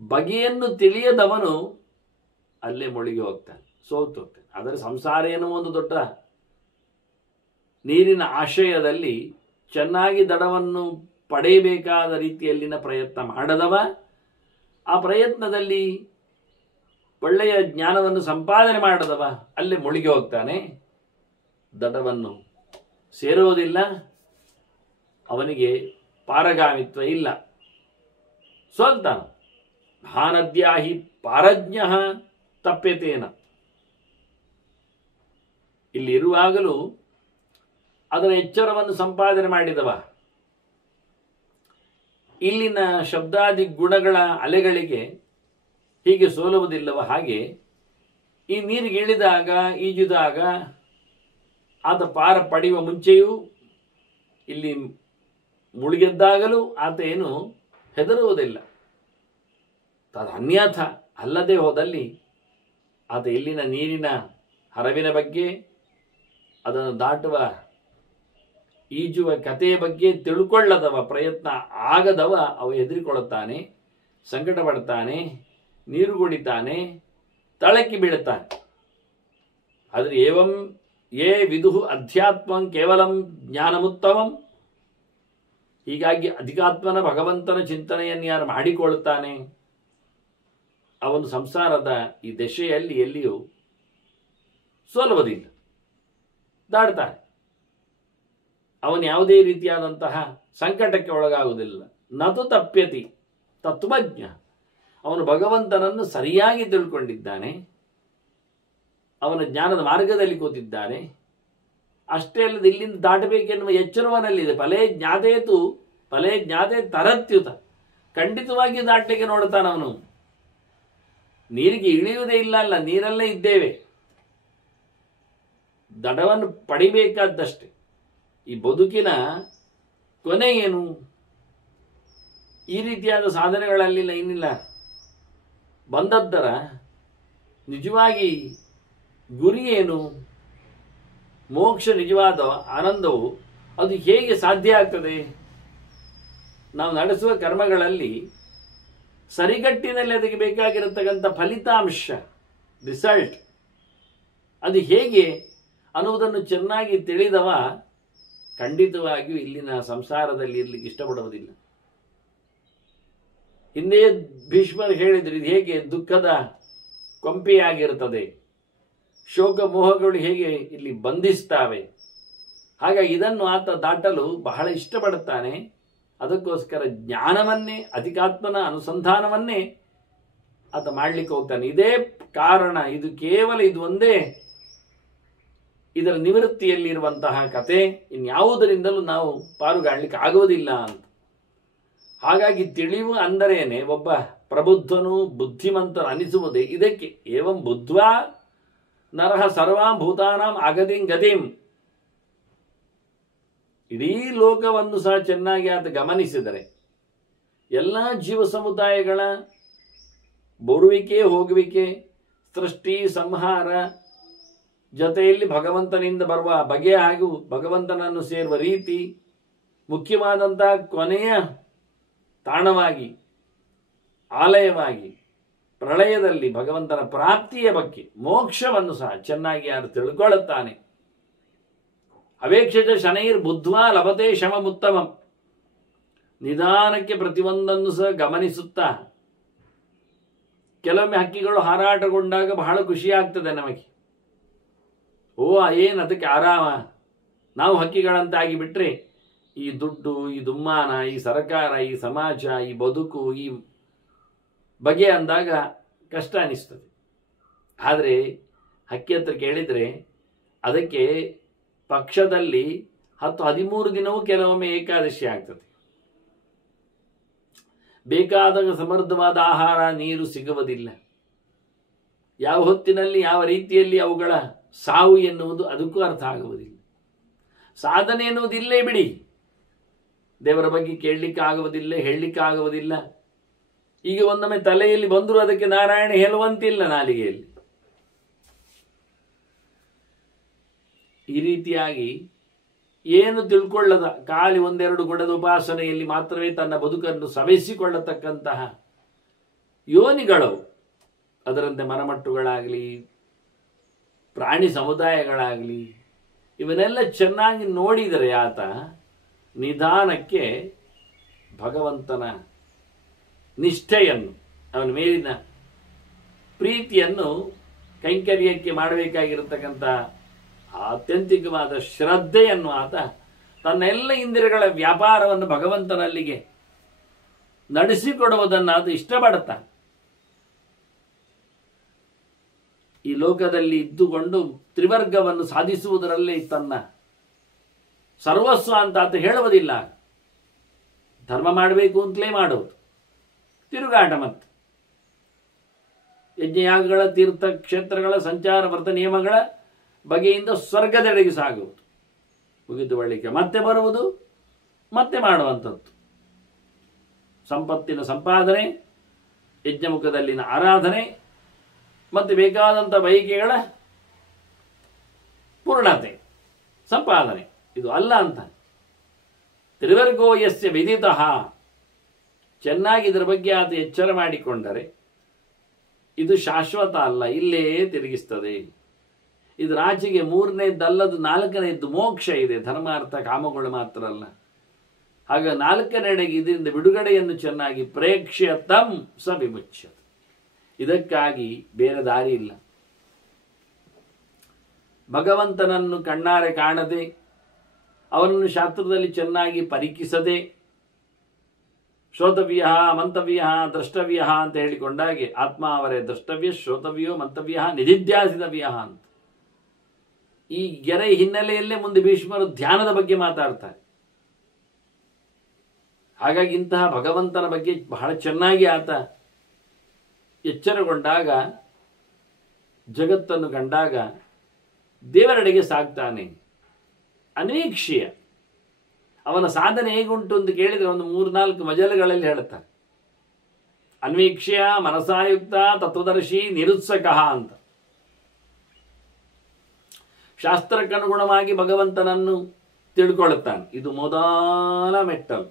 ಬಗೆಯನ್ನು ತಿಳಿಯದವನು ಅಲ್ಲೇ ಮುಳುಗಿ ಹೋಗ್ತಾನೆ, ಸೋತು ಹೋಗ್ತಾನೆ. ಆದರೆ ಸಂಸಾರ ಎನ್ನುವ ಒಂದು ದೊಡ್ಡ ನೀರಿನ ಆಶಯದಲ್ಲಿ ಚೆನ್ನಾಗಿ ದಡವನ್ನು ಪಡೆಯಬೇಕಾದ ರೀತಿಯಲ್ಲಿನ ಪ್ರಯತ್ನ ಮಾಡದವ, ಆ ಪ್ರಯತ್ನದಲ್ಲಿ ಒಳ್ಳೆಯ ಜ್ಞಾನವನ್ನು ಸಂಪಾದನೆ ಮಾಡದವ ಅಲ್ಲೇ ಮುಳುಗಿ ಹೋಗ್ತಾನೆ, ದಡವನ್ನು ಸೇರುವುದಿಲ್ಲ, ಅವನಿಗೆ ಪಾರಗಾಮಿತ್ವ ಇಲ್ಲ, ಸೋಲ್ತಾನ. ಮಹಾನದ್ಯಾಹಿ ಪಾರಜ್ಞ ತಪ್ಯತೇನ. ಇಲ್ಲಿರುವಾಗಲೂ ಅದರ ಎಚ್ಚರವನ್ನು ಸಂಪಾದನೆ ಮಾಡಿದವ ಇಲ್ಲಿನ ಶಬ್ದಾದಿ ಗುಣಗಳ ಅಲೆಗಳಿಗೆ ಹೀಗೆ ಸೋಲುವುದಿಲ್ಲವ. ಹಾಗೆ ಈ ನೀರಿಗೆ ಇಳಿದಾಗ, ಈಜಿದಾಗ ಆತ ಪಾರ ಪಡೆಯುವ ಮುಂಚೆಯೂ ಇಲ್ಲಿ ಮುಳುಗೆದ್ದಾಗಲೂ ಆತ ಏನು ಹೆದರುವುದಿಲ್ಲ. ತದನ್ಯಥ ಅಲ್ಲದೆ ಹೋದಲ್ಲಿ ಆತ ಇಲ್ಲಿನ ನೀರಿನ ಹರವಿನ ಬಗ್ಗೆ, ಅದನ್ನು ದಾಟುವ ಈಜುವ ಕಥೆಯ ಬಗ್ಗೆ ತಿಳ್ಕೊಳ್ಳದವ, ಪ್ರಯತ್ನ ಆಗದವ ಅವ ಹೆದರಿಕೊಳ್ಳುತ್ತಾನೆ, ಸಂಕಟ ಪಡ್ತಾನೆ, ನೀರು ಕುಡಿತಾನೆ, ತಳಕ್ಕೆ ಬೀಳುತ್ತಾನೆ. ಆದರೆ ಏವಂ ಯೇ ವಿದುಹು ಅಧ್ಯಾತ್ಮಂ ಕೇವಲಂ ಜ್ಞಾನಮುತ್ತಮಂ. ಹೀಗಾಗಿ ಅಧಿಕಾತ್ಮನ ಭಗವಂತನ ಚಿಂತನೆಯನ್ನು ಯಾರು ಮಾಡಿಕೊಳ್ಳುತ್ತಾನೆ ಅವನು ಸಂಸಾರದ ಈ ದಶೆಯಲ್ಲಿ ಎಲ್ಲಿಯೂ ಸೋಲುವುದಿಲ್ಲ, ದಾಡ್ತಾನೆ. ಅವನು ಯಾವುದೇ ರೀತಿಯಾದಂತಹ ಸಂಕಟಕ್ಕೆ ಒಳಗಾಗುವುದಿಲ್ಲ. ನತು ತಪ್ಯತಿ ತತ್ವಜ್ಞ. ಅವನು ಭಗವಂತನನ್ನು ಸರಿಯಾಗಿ ತಿಳ್ಕೊಂಡಿದ್ದಾನೆ, ಅವನ ಜ್ಞಾನದ ಮಾರ್ಗದಲ್ಲಿ ಕೂತಿದ್ದಾನೆ. ಅಷ್ಟೇ ಅಲ್ಲದೆ ಇಲ್ಲಿಂದ ದಾಟಬೇಕೆನ್ನುವ ಎಚ್ಚರವನಲ್ಲಿದೆ. ಫಲೇ ಜ್ಞಾತೆ ತರತ್ಯುತ. ಖಂಡಿತವಾಗಿ ದಾಟಲಿಕ್ಕೆ ನೋಡ್ತಾನೆ ಅವನು. ನೀರಿಗೆ ಇಳಿಯುವುದೇ ಇಲ್ಲ, ನೀರಲ್ಲೇ ಇದ್ದೇವೆ, ದಡವನ್ನು ಪಡಿಬೇಕಾದಷ್ಟೇ. ಈ ಬದುಕಿನ ಕೊನೆ ಏನು? ಈ ರೀತಿಯಾದ ಸಾಧನೆಗಳಲ್ಲಿಲ್ಲ, ಇನ್ನಿಲ್ಲ. ಬಂದದ್ದರ ನಿಜವಾಗಿ ಗುರಿ ಏನು? ಮೋಕ್ಷ, ನಿಜವಾದ ಆನಂದವು ಅದು ಹೇಗೆ ಸಾಧ್ಯ ಆಗ್ತದೆ? ನಾವು ನಡೆಸುವ ಕರ್ಮಗಳಲ್ಲಿ ಸರಿಗಟ್ಟಿನಲ್ಲಿ ಅದಕ್ಕೆ ಬೇಕಾಗಿರತಕ್ಕಂಥ ಫಲಿತಾಂಶ, ರಿಸಲ್ಟ್ ಅದು ಹೇಗೆ ಅನ್ನುವುದನ್ನು ಚೆನ್ನಾಗಿ ತಿಳಿದವ ಖಂಡಿತವಾಗಿಯೂ ಇಲ್ಲಿನ ಸಂಸಾರದಲ್ಲಿ ಇರಲಿಕ್ಕೆ ಇಷ್ಟಪಡುವುದಿಲ್ಲ. ಹಿಂದೆ ಭೀಷ್ಮರು ಹೇಳಿದ್ರು, ಇದು ಹೇಗೆ ದುಃಖದ ಕೊಂಪೆಯಾಗಿರುತ್ತದೆ, ಶೋಕ ಮೋಹಗಳು ಹೇಗೆ ಇಲ್ಲಿ ಬಂಧಿಸ್ತಾವೆ, ಹಾಗಾಗಿ ಇದನ್ನು ಆತ ದಾಟಲು ಬಹಳ ಇಷ್ಟಪಡುತ್ತಾನೆ. ಅದಕ್ಕೋಸ್ಕರ ಜ್ಞಾನವನ್ನೇ, ಅಧಿಕಾತ್ಮನ ಅನುಸಂಧಾನವನ್ನೇ ಆತ ಮಾಡಲಿಕ್ಕೆ ಹೋಗ್ತಾನೆ. ಇದೇ ಕಾರಣ. ಇದು ಕೇವಲ ಇದು ಒಂದೇ ಇದರ ನಿವೃತ್ತಿಯಲ್ಲಿರುವಂತಹ ಕತೆ. ಇನ್ಯಾವುದರಿಂದಲೂ ನಾವು ಪಾರುಗಾಡಲಿಕ್ಕೆ ಆಗುವುದಿಲ್ಲ ಅಂತ. ಹಾಗಾಗಿ ತಿಳಿವು ಅಂದರೇನೆ ಒಬ್ಬ ಪ್ರಬುದ್ಧನು, ಬುದ್ಧಿಮಂತನು ಅನಿಸುವುದೇ ಇದಕ್ಕೆ. ಏವಂ ಬುದ್ಧ್ವಾ ನರಹ ಸರ್ವಾಂ ಭೂತಾನಾಂ ಅಗತಿಂ ಗತಿಂ. ಇಡೀ ಲೋಕವನ್ನು ಸಹ ಚೆನ್ನಾಗಿ ಆತ ಗಮನಿಸಿದರೆ ಎಲ್ಲ ಜೀವ ಸಮುದಾಯಗಳ ಬರುವಿಕೆ, ಹೋಗುವಿಕೆ, ಸೃಷ್ಟಿ, ಸಂಹಾರ, ಜೊತೆಯಲ್ಲಿ ಭಗವಂತನಿಂದ ಬರುವ ಬಗೆ ಹಾಗೂ ಭಗವಂತನನ್ನು ಸೇರುವ ರೀತಿ, ಮುಖ್ಯವಾದಂತಹ ಕೊನೆಯ ತಾಣವಾಗಿ, ಆಲಯವಾಗಿ, ಪ್ರಳಯದಲ್ಲಿ ಭಗವಂತನ ಪ್ರಾಪ್ತಿಯ ಬಗ್ಗೆ, ಮೋಕ್ಷವನ್ನು ಸಹ ಚೆನ್ನಾಗಿ ಯಾರು ತಿಳ್ಕೊಳ್ಳುತ್ತಾನೆ. ಅವೇಕ್ಷಿತ ಶನೈರ್ ಬುದ್ಧ್ವಾ ಲಭತೆ ಶಮಮುತ್ತಮಂ. ನಿಧಾನಕ್ಕೆ ಪ್ರತಿಯೊಂದನ್ನು ಸಹ ಗಮನಿಸುತ್ತಾ, ಕೆಲವೊಮ್ಮೆ ಹಕ್ಕಿಗಳು ಹಾರಾಟಗೊಂಡಾಗ ಬಹಳ ಖುಷಿ ಆಗ್ತದೆ ನಮಗೆ. ಓ ಏನು ಅದಕ್ಕೆ ಆರಾಮ, ನಾವು ಹಕ್ಕಿಗಳಂತಾಗಿ ಬಿಟ್ರೆ ಈ ದುಡ್ಡು, ಈ ದುಮ್ಮಾನ, ಈ ಸರ್ಕಾರ, ಈ ಸಮಾಜ, ಈ ಬದುಕು, ಈ ಬಗೆ ಅಂದಾಗ ಕಷ್ಟ ಅನಿಸ್ತದೆ. ಆದರೆ ಹಕ್ಕಿ ಹತ್ರ ಕೇಳಿದರೆ ಅದಕ್ಕೆ ಪಕ್ಷದಲ್ಲಿ 10-13 ದಿನವೂ ಕೆಲವೊಮ್ಮೆ ಏಕಾದಶಿ ಆಗ್ತದೆ. ಬೇಕಾದಾಗ ಸಮೃದ್ಧವಾದ ಆಹಾರ, ನೀರು ಸಿಗುವುದಿಲ್ಲ. ಯಾವ ಹೊತ್ತಿನಲ್ಲಿ ಯಾವ ರೀತಿಯಲ್ಲಿ ಅವುಗಳ ಸಾವು ಎನ್ನುವುದು ಅದಕ್ಕೂ ಅರ್ಥ ಆಗುವುದಿಲ್ಲ. ಸಾಧನೆ ಎನ್ನುವುದಿಲ್ಲೇ ಬಿಡಿ. ದೇವರ ಬಗ್ಗೆ ಕೇಳಲಿಕ್ಕೆ ಆಗುವುದಿಲ್ಲ, ಹೇಳಲಿಕ್ಕೆ ಆಗುವುದಿಲ್ಲ. ಈಗ ಒಂದೊಮ್ಮೆ ತಲೆಯಲ್ಲಿ ಬಂದರೂ ಅದಕ್ಕೆ ನಾರಾಯಣ ಹೇಳುವಂತಿಲ್ಲ ನಾಲಿಗೆಯಲ್ಲಿ. ಈ ರೀತಿಯಾಗಿ ಏನು ತಿಳ್ಕೊಳ್ಳದ, ಖಾಲಿ 1-2 ಗುಣದ ಉಪಾಸನೆಯಲ್ಲಿ ಮಾತ್ರವೇ ತನ್ನ ಬದುಕನ್ನು ಸವೆಸಿಕೊಳ್ಳತಕ್ಕಂತಹ ಯೋನಿಗಳು. ಅದರಂತೆ ಮರಮಟ್ಟುಗಳಾಗಲಿ, ಪ್ರಾಣಿ ಸಮುದಾಯಗಳಾಗಲಿ, ಇವನ್ನೆಲ್ಲ ಚೆನ್ನಾಗಿ ನೋಡಿದರೆ ಆತ ನಿಧಾನಕ್ಕೆ ಭಗವಂತನ ನಿಷ್ಠೆಯನ್ನು, ಅವನ ಮೇಲಿನ ಪ್ರೀತಿಯನ್ನು ಕೈಂಕರ್ಯಕ್ಕೆ ಮಾಡಬೇಕಾಗಿರತಕ್ಕಂಥ ಆತ್ಯಂತಿಕವಾದ ಶ್ರದ್ಧೆಯನ್ನು ಆತ ತನ್ನ ಎಲ್ಲ ಇಂದ್ರಿಯಗಳ ವ್ಯಾಪಾರವನ್ನು ಭಗವಂತನಲ್ಲಿಗೆ ನಡೆಸಿಕೊಡುವುದನ್ನು ಆತ ಇಷ್ಟಪಡುತ್ತಾನೆ. ಈ ಲೋಕದಲ್ಲಿ ಇದ್ದುಕೊಂಡು ತ್ರಿವರ್ಗವನ್ನು ಸಾಧಿಸುವುದರಲ್ಲೇ ತನ್ನ ಸರ್ವಸ್ವ ಅಂತ ಆತ ಹೇಳುವುದಿಲ್ಲ. ಧರ್ಮ ಮಾಡಬೇಕು ಅಂತಲೇ ಮಾಡುವುದು, ತಿರುಗಾಟ, ಮತ್ತು ಯಜ್ಞಯಾಗಗಳ, ತೀರ್ಥ ಕ್ಷೇತ್ರಗಳ, ಸಂಚಾರ, ವ್ರತ ನಿಯಮಗಳ ಬಗೆಯಿಂದ ಸ್ವರ್ಗದೆಡೆಗೆ ಸಾಗುವುದು, ಮುಗಿದು ಬಳಿಕ ಮತ್ತೆ ಬರುವುದು, ಮತ್ತೆ ಮಾಡುವಂಥದ್ದು. ಸಂಪತ್ತಿನ ಸಂಪಾದನೆ, ಯಜ್ಞಮುಖದಲ್ಲಿನ ಆರಾಧನೆ, ಮತ್ತೆ ಬೇಕಾದಂಥ ಬಯಕೆಗಳ ಪೂರ್ಣತೆ, ಸಂಪಾದನೆ. ಇದು ಅಲ್ಲ ಅಂತ. ತ್ರಿವರ್ಗೋ ಯಸ್ಯ ವಿದಿತಃ. ಚೆನ್ನಾಗಿ ಇದರ ಬಗ್ಗೆ ಆತ ಎಚ್ಚರ ಮಾಡಿಕೊಂಡರೆ ಇದು ಶಾಶ್ವತ ಅಲ್ಲ, ಇಲ್ಲೇ ತಿರುಗಿಸ್ತದೆ. ಇದರ ಆಚೆಗೆ 3ನೇದ್ದಲ್ಲದು 4ನೇದ್ದು ಮೋಕ್ಷ ಇದೆ. ಧರ್ಮ, ಅರ್ಥ, ಕಾಮಗಳು ಮಾತ್ರ ಅಲ್ಲ. ಹಾಗ 4ನೆಡೆಗೆ ಇದರಿಂದ ಬಿಡುಗಡೆಯನ್ನು ಚೆನ್ನಾಗಿ ಪ್ರೇಕ್ಷ್ಯ ತಂ ಸ ವಿಮುಚ್ಯತೆ. ಇದಕ್ಕಾಗಿ ಬೇರೆ ದಾರಿ ಇಲ್ಲ. ಭಗವಂತನನ್ನು ಕಣ್ಣಾರೆ ಕಾಣದೆ, ಅವನನ್ನು ಶಾಸ್ತ್ರದಲ್ಲಿ ಚೆನ್ನಾಗಿ ಪರೀಕ್ಷಿಸದೆ, ಶ್ರೋತವ್ಯ, ಮಂತವ್ಯ, ದ್ರಷ್ಟವ್ಯ ಅಂತ ಹೇಳಿಕೊಂಡಾಗೆ ಆತ್ಮ ಅವರೇ ದ್ರಷ್ಟವ್ಯ, ಶ್ರೋತವ್ಯೋ, ಮಂತವ್ಯ, ನಿಧಿಧ್ಯಾಸಿತವ್ಯ ಅಂತ. ಈ ಗೆರೆ ಹಿನ್ನೆಲೆಯಲ್ಲೇ ಮುಂದೆ ಭೀಷ್ಮರು ಧ್ಯಾನದ ಬಗ್ಗೆ ಮಾತಾಡ್ತಾರೆ. ಹಾಗಾಗಿ ಇಂತಹ ಭಗವಂತನ ಬಗ್ಗೆ ಬಹಳ ಚೆನ್ನಾಗಿ ಆತ ಎಚ್ಚರಗೊಂಡಾಗ, ಜಗತ್ತನ್ನು ಕಂಡಾಗ ದೇವರೆಡೆಗೆ ಸಾಗ್ತಾನೆ. ಅನೇಕ್ಷೀಯ. ಅವನ ಸಾಧನೆ ಹೇಗುಂಟು ಅಂತ ಕೇಳಿದರೆ ಒಂದು 3-4 ಮಜಲುಗಳಲ್ಲಿ ಹೇಳುತ್ತಾರೆ. ಅನ್ವೀಕ್ಷ್ಯ ಮನಸಾಯುಕ್ತ ತತ್ವದರ್ಶಿ ನಿರುತ್ಸಕಃ ಅಂತ. ಶಾಸ್ತ್ರಕ್ಕನುಗುಣವಾಗಿ ಭಗವಂತನನ್ನು ತಿಳ್ಕೊಳ್ಳುತ್ತಾನೆ. ಇದು ಮೊದಲ ಮೆಟ್ಟಲು.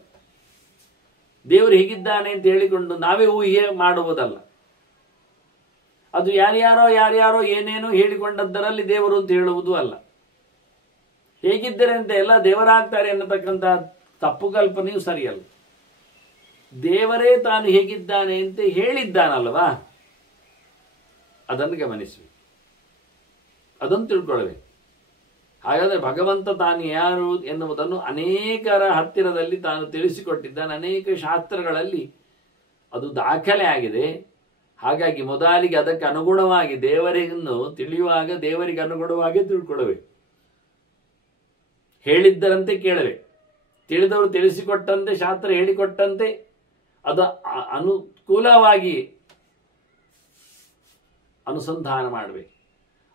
ದೇವರು ಹೀಗಿದ್ದಾನೆ ಅಂತ ಹೇಳಿಕೊಂಡು ನಾವೇ ಊಹೆ ಮಾಡುವುದಲ್ಲ. ಅದು ಯಾರ್ಯಾರೋ ಏನೇನೋ ಹೇಳಿಕೊಂಡದ್ದರಲ್ಲಿ ದೇವರು ಅಂತ ಹೇಳುವುದು ಅಲ್ಲ. ಹೇಗಿದ್ದರೆ ಅಂತ ಎಲ್ಲ ದೇವರಾಗ್ತಾರೆ ಎನ್ನತಕ್ಕಂಥ ತಪ್ಪು ಕಲ್ಪನೆಯೂ ಸರಿಯಲ್ಲ. ದೇವರೇ ತಾನು ಹೇಗಿದ್ದಾನೆ ಅಂತ ಹೇಳಿದ್ದಾನಲ್ವಾ, ಅದನ್ನು ಗಮನಿಸಬೇಕು, ಅದನ್ನು ತಿಳ್ಕೊಳ್ಬೇಕು. ಹಾಗಾದರೆ ಭಗವಂತ ತಾನು ಯಾರು ಎನ್ನುವುದನ್ನು ಅನೇಕರ ಹತ್ತಿರದಲ್ಲಿ ತಾನು ತಿಳಿಸಿಕೊಟ್ಟಿದ್ದಾನೆ. ಅನೇಕ ಶಾಸ್ತ್ರಗಳಲ್ಲಿ ಅದು ದಾಖಲೆ ಆಗಿದೆ. ಹಾಗಾಗಿ ಮೊದಲಿಗೆ ಅದಕ್ಕೆ ಅನುಗುಣವಾಗಿ ದೇವರನ್ನು ತಿಳಿಯುವಾಗ ದೇವರಿಗೆ ಅನುಗುಣವಾಗಿ ತಿಳ್ಕೊಳ್ಳಬೇಕು. ಹೇಳಿದ್ದರಂತೆ ಕೇಳಬೇಕು. ತಿಳಿದವರು ತಿಳಿಸಿಕೊಟ್ಟಂತೆ, ಶಾಸ್ತ್ರ ಹೇಳಿಕೊಟ್ಟಂತೆ ಅದು ಅನುಕೂಲವಾಗಿ ಅನುಸಂಧಾನ ಮಾಡಬೇಕು.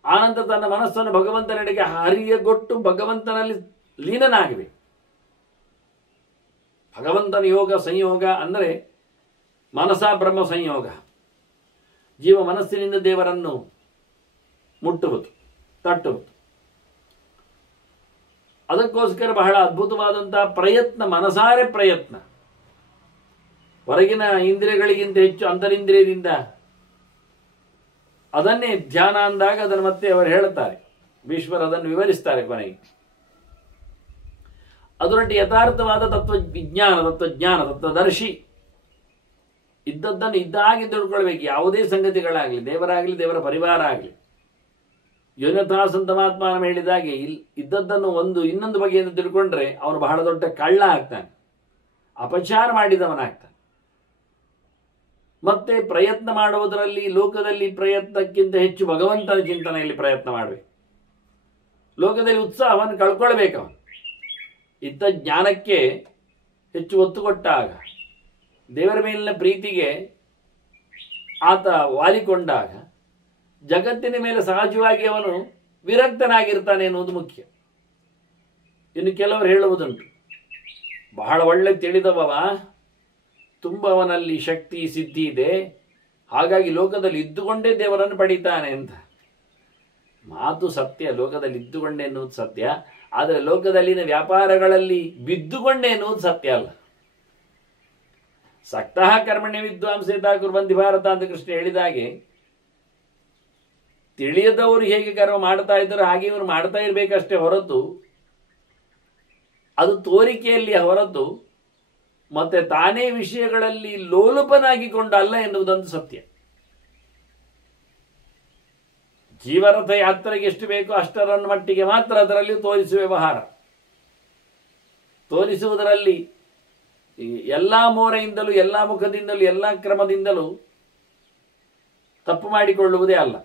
ಆನಂತರ ತನ್ನ ಮನಸ್ಸನ್ನು ಭಗವಂತನೆಡೆಗೆ ಹರಿಯಗೊಟ್ಟು ಭಗವಂತನಲ್ಲಿ ಲೀನನಾಗಬೇಕು. ಭಗವಂತನ ಯೋಗ ಸಂಯೋಗ ಅಂದರೆ ಮನಸ ಬ್ರಹ್ಮ ಸಂಯೋಗ. ಜೀವ ಮನಸ್ಸಿನಿಂದ ದೇವರನ್ನು ಮುಟ್ಟುವುದು, ತಟ್ಟುವುದು. ಅದಕ್ಕೋಸ್ಕರ ಬಹಳ ಅದ್ಭುತವಾದಂತಹ ಪ್ರಯತ್ನ, ಮನಸಾರೆ ಪ್ರಯತ್ನ. ಹೊರಗಿನ ಇಂದ್ರಿಯಗಳಿಗಿಂತ ಹೆಚ್ಚು ಅಂತರಿಂದ್ರಿಯದಿಂದ ಅದನ್ನೇ ಧ್ಯಾನ ಅಂದಾಗ ಅದನ್ನು ಮತ್ತೆ ಅವರು ಹೇಳುತ್ತಾರೆ, ಭೀಷ್ಮರು ಅದನ್ನು ವಿವರಿಸ್ತಾರೆ ಕೊನೆಗೆ. ಅದರೊಟ್ಟಿಗೆ ಯಥಾರ್ಥವಾದ ತತ್ವಜ್ಞಾನ, ತತ್ವದರ್ಶಿ. ಇದ್ದದ್ದನ್ನು ಇದ್ದಾಗಿ ತಿಳ್ಕೊಳ್ಬೇಕು. ಯಾವುದೇ ಸಂಗತಿಗಳಾಗಲಿ, ದೇವರಾಗಲಿ, ದೇವರ ಪರಿವಾರ ಆಗಲಿ. ಯೋನಥಾ ಸಂತಮಾತ್ಮಾನ ಹೇಳಿದಾಗೆ ಇದ್ದದ್ದನ್ನು ಇನ್ನೊಂದು ಬಗೆಯಿಂದ ತಿಳ್ಕೊಂಡ್ರೆ ಅವನು ಬಹಳ ದೊಡ್ಡ ಕಳ್ಳ ಆಗ್ತಾನೆ, ಅಪಚಾರ ಮಾಡಿದವನಾಗ್ತಾನೆ. ಮತ್ತೆ ಪ್ರಯತ್ನ ಮಾಡುವುದರಲ್ಲಿ, ಲೋಕದಲ್ಲಿ ಪ್ರಯತ್ನಕ್ಕಿಂತ ಹೆಚ್ಚು ಭಗವಂತನ ಚಿಂತನೆಯಲ್ಲಿ ಪ್ರಯತ್ನ ಮಾಡಬೇಕು. ಲೋಕದಲ್ಲಿ ಉತ್ಸಾಹವನ್ನು ಕಳ್ಕೊಳ್ಬೇಕು. ಅವನು ಇದ್ದ ಜ್ಞಾನಕ್ಕೆ ಹೆಚ್ಚು ಒತ್ತು ಕೊಟ್ಟಾಗ, ದೇವರ ಮೇಲಿನ ಪ್ರೀತಿಗೆ ಆತ ವಾಲಿಕೊಂಡಾಗ ಜಗತ್ತಿನ ಮೇಲೆ ಸಹಜವಾಗಿ ಅವನು ವಿರಕ್ತನಾಗಿರ್ತಾನೆ ಎನ್ನುವುದು ಮುಖ್ಯ. ಇನ್ನು ಕೆಲವರು ಹೇಳುವುದುಂಟು, ಬಹಳ ಒಳ್ಳೆ ತಿಳಿದವ, ತುಂಬ ಅವನಲ್ಲಿ ಶಕ್ತಿ ಸಿದ್ಧಿ ಇದೆ, ಹಾಗಾಗಿ ಲೋಕದಲ್ಲಿ ಇದ್ದುಕೊಂಡೇ ದೇವರನ್ನು ಪಡೀತಾನೆ ಅಂತ. ಮಾತು ಸತ್ಯ, ಲೋಕದಲ್ಲಿ ಇದ್ದುಕೊಂಡೆ ಎನ್ನುವುದು ಸತ್ಯ. ಆದರೆ ಲೋಕದಲ್ಲಿನ ವ್ಯಾಪಾರಗಳಲ್ಲಿ ಬಿದ್ದುಕೊಂಡೆ ಎನ್ನುವುದು ಸತ್ಯ ಅಲ್ಲ. ಸಕ್ತಃ ಕರ್ಮಣ್ಯ ವಿದ್ವಾಂಸೇತಾ ಕುರ್ವಂತಿ ಭಾರತ ಅಂತ ಕೃಷ್ಣ ಹೇಳಿದಾಗೆ, ತಿಳಿಯದವರು ಹೇಗೆ ಕರ್ಮ ಮಾಡ್ತಾ ಇದ್ದಾರೋ ಹಾಗೆ ಇವರು ಮಾಡ್ತಾ ಇರಬೇಕಷ್ಟೇ ಹೊರತು, ಅದು ತೋರಿಕೆಯಲ್ಲಿ ಹೊರತು ಮತ್ತೆ ತಾನೇ ವಿಷಯಗಳಲ್ಲಿ ಲೋಲುಪನಾಗಿಕೊಂಡಲ್ಲ ಎನ್ನುವುದೊಂದು ಸತ್ಯ. ಜೀವರಥ ಯಾತ್ರೆಗೆ ಎಷ್ಟು ಬೇಕೋ ಅಷ್ಟರನ್ನು ಮಟ್ಟಿಗೆ ಮಾತ್ರ ಅದರಲ್ಲಿ ತೋರಿಸುವ ವ್ಯವಹಾರ. ತೋರಿಸುವುದರಲ್ಲಿ ಎಲ್ಲ ಮೋರೆಯಿಂದಲೂ, ಎಲ್ಲ ಮುಖದಿಂದಲೂ, ಎಲ್ಲ ಕ್ರಮದಿಂದಲೂ ತಪ್ಪು ಮಾಡಿಕೊಳ್ಳುವುದೇ ಅಲ್ಲ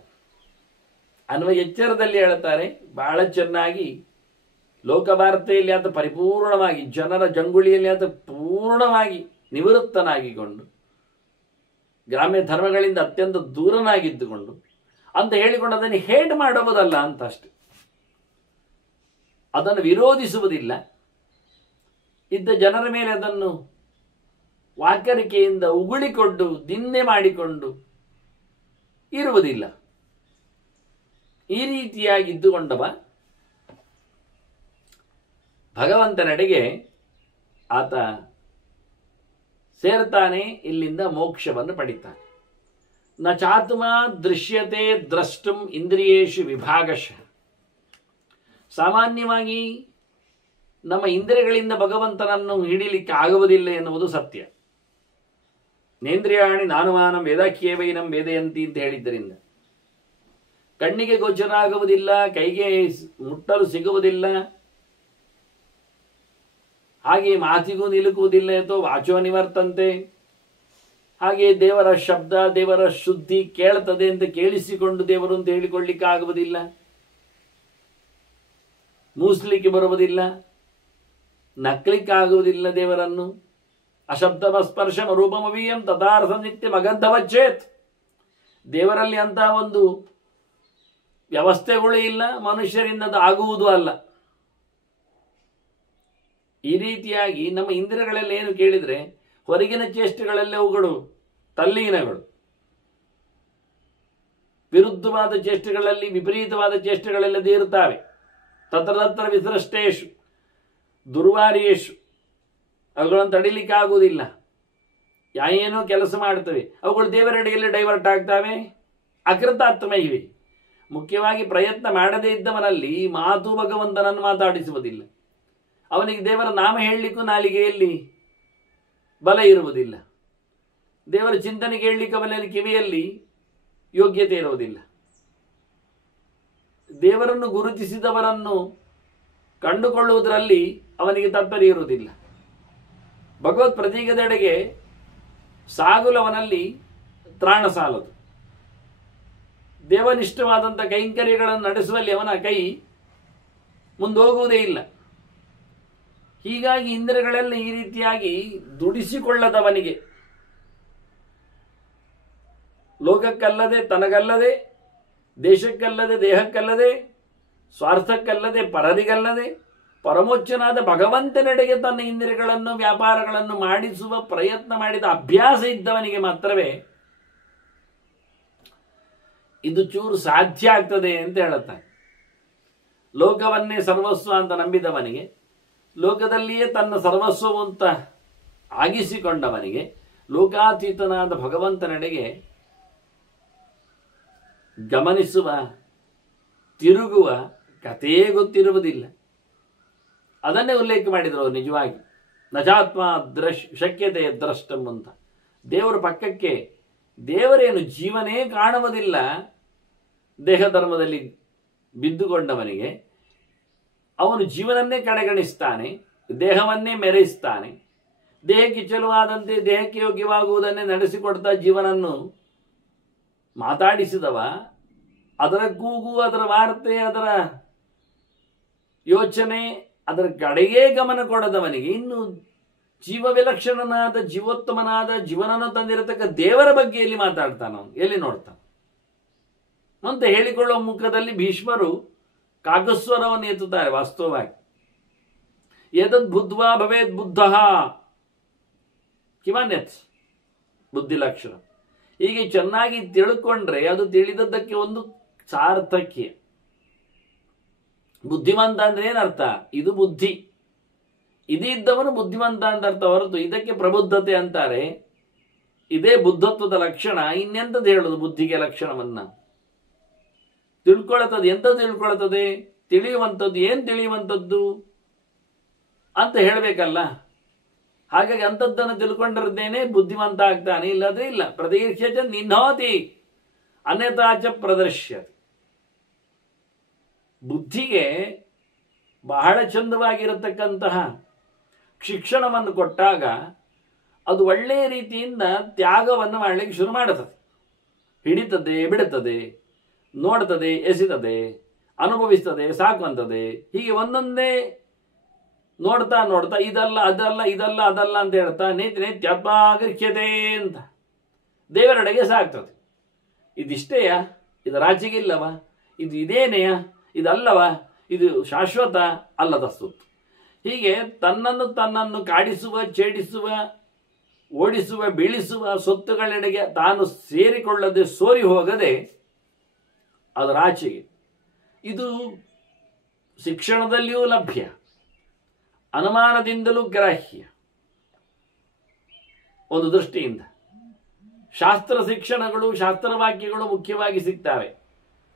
ಅನ್ನುವ ಎಚ್ಚರದಲ್ಲಿ ಹೇಳುತ್ತಾರೆ. ಬಹಳ ಚೆನ್ನಾಗಿ ಲೋಕವಾರ್ತೆಯಲ್ಲಿ ಆತ ಪರಿಪೂರ್ಣವಾಗಿ, ಜನರ ಜಂಗುಳಿಯಲ್ಲಿ ಆತ ಪೂರ್ಣವಾಗಿ ನಿವೃತ್ತನಾಗಿಕೊಂಡು, ಗ್ರಾಮ್ಯ ಧರ್ಮಗಳಿಂದ ಅತ್ಯಂತ ದೂರನಾಗಿದ್ದುಕೊಂಡು ಅಂತ ಹೇಳಿಕೊಂಡು ಅದನ್ನು ಹೇಟ್ ಮಾಡುವುದಲ್ಲ ಅಂತ ಅಷ್ಟೆ. ಅದನ್ನು ವಿರೋಧಿಸುವುದಿಲ್ಲ. ಇದ್ದ ಜನರ ಮೇಲೆ ಅದನ್ನು ವಾಕರಿಕೆಯಿಂದ ಉಗುಳಿಕೊಂಡು ನಿಂದೆ ಮಾಡಿಕೊಂಡು ಇರುವುದಿಲ್ಲ. ಈ ರೀತಿಯಾಗಿದ್ದುಕೊಂಡವ ಭಗವಂತನೆಡೆಗೆ ಆತ ಸೇರ್ತಾನೆ, ಇಲ್ಲಿಂದ ಮೋಕ್ಷವನ್ನು ಪಡಿತಾನೆ. ನ ಚಾತ್ಮ ದೃಶ್ಯತೆ ದ್ರಷ್ಟುಂ ಇಂದ್ರಿಯೇಷು ವಿಭಾಗಶಃ. ಸಾಮಾನ್ಯವಾಗಿ ನಮ್ಮ ಇಂದ್ರಿಯಗಳಿಂದ ಭಗವಂತನನ್ನು ಹಿಡಿಲಿಕ್ಕೆ ಆಗುವುದಿಲ್ಲ ಎನ್ನುವುದು ಸತ್ಯ. ನೇಂದ್ರಿಯಾಣಿ ನಾನುಮಾನಂ ವೇದಾಖ್ಯೇವೈನಂ ವೇದಯಂತಿ ಅಂತ ಹೇಳಿದ್ದರಿಂದ ಕಣ್ಣಿಗೆ ಗೋಚರ ಆಗುವುದಿಲ್ಲ, ಕೈಗೆ ಮುಟ್ಟಲು ಸಿಗುವುದಿಲ್ಲ, ಹಾಗೆ ಮಾತಿಗೂ ನಿಲುಕುವುದಿಲ್ಲ. ಅಥವಾ ವಾಚೋ ನಿವರ್ತಂತೆ, ಹಾಗೆ ದೇವರ ಶಬ್ದ, ದೇವರ ಶುದ್ಧಿ ಕೇಳ್ತದೆ ಅಂತ ಕೇಳಿಸಿಕೊಂಡು ದೇವರು ಅಂತ ಹೇಳಿಕೊಳ್ಳಿಕ್ಕೆ ಆಗುವುದಿಲ್ಲ, ಮೂಸ್ಲಿಕ್ಕೆ ಬರುವುದಿಲ್ಲ, ನಕ್ಲಿಕ್ಕಾಗುವುದಿಲ್ಲ ದೇವರನ್ನು. ಅಶಬ್ದಮ ಸ್ಪರ್ಶಮ ರೂಪಮವೀಯಂ ತಥಾರ್ಥ ನಿತ್ಯ ಮಗಂಧವಚ್ಚೇತ್. ದೇವರಲ್ಲಿ ಅಂತ ಒಂದು ವ್ಯವಸ್ಥೆಗಳು ಇಲ್ಲ, ಮನುಷ್ಯರಿಂದ ಅದು ಆಗುವುದು ಅಲ್ಲ. ಈ ರೀತಿಯಾಗಿ ನಮ್ಮ ಇಂದ್ರಿಯಗಳೆಲ್ಲ ಏನು ಕೇಳಿದರೆ ಹೊರಗಿನ ಚೇಷ್ಟೆಗಳೆಲ್ಲವುಗಳು ತಲ್ಲೀನಗಳು, ವಿರುದ್ಧವಾದ ಚೇಷ್ಟೆಗಳಲ್ಲಿ ವಿಪರೀತವಾದ ಚೇಷ್ಟೆಗಳೆಲ್ಲದೇ ಇರುತ್ತವೆ. ತತ್ರ ವಿಸೃಷ್ಟೇಶು ದುರ್ವಾರ್ಯೇಶು, ಅವುಗಳನ್ನು ತಡಿಲಿಕ್ಕಾಗುವುದಿಲ್ಲ. ಏನೋ ಕೆಲಸ ಮಾಡ್ತವೆ, ಅವುಗಳು ದೇವರೆಡೆಯಲ್ಲಿ ಡೈವರ್ಟ್ ಆಗ್ತವೆ. ಅಕೃತಾತ್ಮ ಇವೆ. ಮುಖ್ಯವಾಗಿ ಪ್ರಯತ್ನ ಮಾಡದೇ ಇದ್ದವನಲ್ಲಿ ಮಾತು ಭಗವಂತನನ್ನು ಮಾತಾಡಿಸುವುದಿಲ್ಲ. ಅವನಿಗೆ ದೇವರ ನಾಮ ಹೇಳಲಿಕ್ಕೂ ನಾಲಿಗೆಯಲ್ಲಿ ಬಲ ಇರುವುದಿಲ್ಲ. ದೇವರ ಚಿಂತನೆ ಕೇಳಲಿಕ್ಕೆ ಅವನಲ್ಲಿ ಕಿವಿಯಲ್ಲಿ ಯೋಗ್ಯತೆ ಇರುವುದಿಲ್ಲ. ದೇವರನ್ನು ಗುರುತಿಸಿದವರನ್ನು ಕಂಡುಕೊಳ್ಳುವುದರಲ್ಲಿ ಅವನಿಗೆ ತಾತ್ಪರ್ಯ ಇರುವುದಿಲ್ಲ. ಭಗವತ್ ಪ್ರತೀಕದೆಡೆಗೆ ಸಾಗಲು ಅವನಲ್ಲಿ ತ್ರಾಣ ಸಾಲದು. ದೇವನಿಷ್ಠವಾದಂಥ ಕೈಂಕರ್ಯಗಳನ್ನು ನಡೆಸುವಲ್ಲಿ ಅವನ ಕೈ ಮುಂದೋಗುವುದೇ ಇಲ್ಲ. ಹೀಗಾಗಿ ಇಂದ್ರಿಯಗಳೆಲ್ಲ ಈ ರೀತಿಯಾಗಿ ದುಡಿಸಿಕೊಳ್ಳದವನಿಗೆ, ಲೋಕಕ್ಕಲ್ಲದೆ, ತನಗಲ್ಲದೆ, ದೇಶಕ್ಕಲ್ಲದೆ, ದೇಹಕ್ಕಲ್ಲದೆ, ಸ್ವಾರ್ಥಕ್ಕಲ್ಲದೆ, ಪರರಿಗಲ್ಲದೆ, ಪರಮೋಚ್ಚನಾದ ಭಗವಂತನೆಡೆಗೆ ತನ್ನ ಇಂದ್ರಿಯಗಳನ್ನು, ವ್ಯಾಪಾರಗಳನ್ನು ಮಾಡಿಸುವ ಪ್ರಯತ್ನ ಮಾಡಿದ ಅಭ್ಯಾಸ ಇದ್ದವನಿಗೆ ಮಾತ್ರವೇ ಇದು ಚೂರು ಸಾಧ್ಯ ಆಗ್ತದೆ ಅಂತ ಹೇಳುತ್ತಾನೆ. ಲೋಕವನ್ನೇ ಸರ್ವಸ್ವ ಅಂತ ನಂಬಿದವನಿಗೆ, ಲೋಕದಲ್ಲಿಯೇ ತನ್ನ ಸರ್ವಸ್ವವು ಅಂತ ಆಗಿಸಿಕೊಂಡವನಿಗೆ, ಲೋಕಾತೀತನಾದ ಭಗವಂತನೆಡೆಗೆ ಗಮನಿಸುವ, ತಿರುಗುವ ಕಥೆಯೇ ಗೊತ್ತಿರುವುದಿಲ್ಲ. ಅದನ್ನೇ ಉಲ್ಲೇಖ ಮಾಡಿದರು ಅವರು. ನಿಜವಾಗಿ ನಜಾತ್ಮ ಶಕ್ಯತೆ ದ್ರಷ್ಟಂ ಅಂತ. ದೇವರ ಪಕ್ಕಕ್ಕೆ ದೇವರೇನು ಜೀವನೇ ಕಾಣುವುದಿಲ್ಲ. ದೇಹಧರ್ಮದಲ್ಲಿ ಬಿದ್ದುಕೊಂಡವನಿಗೆ ಅವನು ಜೀವನನ್ನೇ ಕಡೆಗಣಿಸ್ತಾನೆ, ದೇಹವನ್ನೇ ಮೆರೆಯಿಸ್ತಾನೆ. ದೇಹಕ್ಕೆ ಚೆಲುವಾದಂತೆ, ದೇಹಕ್ಕೆ ಯೋಗ್ಯವಾಗುವುದನ್ನೇ ನಡೆಸಿಕೊಡ್ತಾ ಜೀವನನ್ನು ಮಾತಾಡಿಸಿದವ, ಅದರ ಕೂಗು, ಅದರ ವಾರ್ತೆ, ಅದರ ಯೋಚನೆ, ಅದರ ಕಡೆಗೇ ಗಮನ ಕೊಡದವನಿಗೆ ಇನ್ನು ಜೀವ ವಿಲಕ್ಷಣನಾದ, ಜೀವೋತ್ತಮನಾದ, ಜೀವನನ್ನು ತಂದಿರತಕ್ಕ ದೇವರ ಬಗ್ಗೆ ಎಲ್ಲಿ ಮಾತಾಡ್ತಾನವನು, ಎಲ್ಲಿ ನೋಡ್ತಾನೆ ಅಂತ ಹೇಳಿಕೊಳ್ಳುವ ಮುಖದಲ್ಲಿ ಭೀಷ್ಮರು ಕಾಕಸ್ವರವನ್ನು ಎತ್ತುತ್ತಾರೆ. ವಾಸ್ತವವಾಗಿ ಎದದ್ ಬುದ್ಧ್ವಾ ಭವೇದ್ ಬುದ್ಧ ಕಿಮನ್ಯತ್ ಬುದ್ಧಿ ಲಕ್ಷಣ. ಹೀಗೆ ಚೆನ್ನಾಗಿ ತಿಳ್ಕೊಂಡ್ರೆ ಅದು ತಿಳಿದದ್ದಕ್ಕೆ ಒಂದು ಸಾರ್ಥಕ್ಯ. ಬುದ್ಧಿವಂತ ಅಂದ್ರೆ ಏನರ್ಥ? ಇದು ಬುದ್ಧಿ, ಇದಿದ್ದವನು ಬುದ್ಧಿವಂತ ಅಂತ ಅರ್ಥ ಹೊರತು ಇದಕ್ಕೆ ಪ್ರಬುದ್ಧತೆ ಅಂತಾರೆ. ಇದೇ ಬುದ್ಧತ್ವದ ಲಕ್ಷಣ. ಇನ್ನೆಂತದ್ದು ಹೇಳುದು ಬುದ್ಧಿಗೆ ಲಕ್ಷಣವನ್ನ? ತಿಳ್ಕೊಳ್ತದೆ. ಎಂತ ತಿಳ್ಕೊಳ್ತದೆ? ತಿಳಿಯುವಂಥದ್ದು. ಏನು ತಿಳಿಯುವಂಥದ್ದು ಅಂತ ಹೇಳಬೇಕಲ್ಲ. ಹಾಗಾಗಿ ಅಂಥದ್ದನ್ನು ತಿಳ್ಕೊಂಡಿರ್ತೇನೆ ಬುದ್ಧಿವಂತ ಆಗ್ತಾನೆ, ಇಲ್ಲದ್ರೆ ಇಲ್ಲ. ಪ್ರದೀಕ್ಷೆ ನಿನ್ನೋತಿ ಅನ್ಯತಾಚ ಪ್ರದರ್ಶ್ಯತೆ. ಬುದ್ಧಿಗೆ ಬಹಳ ಚಂದವಾಗಿರತಕ್ಕಂತಹ ಶಿಕ್ಷಣವನ್ನು ಕೊಟ್ಟಾಗ ಅದು ಒಳ್ಳೆಯ ರೀತಿಯಿಂದ ತ್ಯಾಗವನ್ನು ಮಾಡಲಿಕ್ಕೆ ಶುರು ಮಾಡುತ್ತದೆ. ಹಿಡಿತದೆ, ಬಿಡುತ್ತದೆ, ನೋಡ್ತದೆ, ಎಸಿತದೆ, ಅನುಭವಿಸ್ತದೆ, ಸಾಕುವಂತದೆ. ಹೀಗೆ ಒಂದೊಂದೇ ನೋಡ್ತಾ ನೋಡ್ತಾ ಇದಲ್ಲ ಅದಲ್ಲ, ಇದಲ್ಲ ಅದಲ್ಲ ಅಂತ ಹೇಳ್ತಾ ನೇತ್ಯಾತ್ಮಾಗೃಹ್ಯತೆ ಅಂತ ದೇವರೆಡೆಗೆ ಸಾಕ್ತದೆ. ಇದಿಷ್ಟೇಯ? ಇದರಾಚೆಗಿಲ್ಲವ? ಇದು ಇದೇನೆಯ? ಇದಲ್ಲವ? ಇದು ಶಾಶ್ವತ ಅಲ್ಲದ ಸುತ್ತು. ಹೀಗೆ ತನ್ನನ್ನು ಕಾಡಿಸುವ, ಛೇಡಿಸುವ, ಓಡಿಸುವ, ಬೀಳಿಸುವ ಸೊತ್ತುಗಳೆಡೆಗೆ ತಾನು ಸೇರಿಕೊಳ್ಳದೆ, ಸೋರಿ ಹೋಗದೆ ಅದರಾಚೆಗೆ. ಇದು ಶಿಕ್ಷಣದಲ್ಲಿಯೂ ಲಭ್ಯ, ಅನುಮಾನದಿಂದಲೂ ಗ್ರಾಹ್ಯ. ಒಂದು ದೃಷ್ಟಿಯಿಂದ ಶಾಸ್ತ್ರ ಶಿಕ್ಷಣಗಳು, ಶಾಸ್ತ್ರವಾಕ್ಯಗಳು ಮುಖ್ಯವಾಗಿ ಸಿಗ್ತವೆ.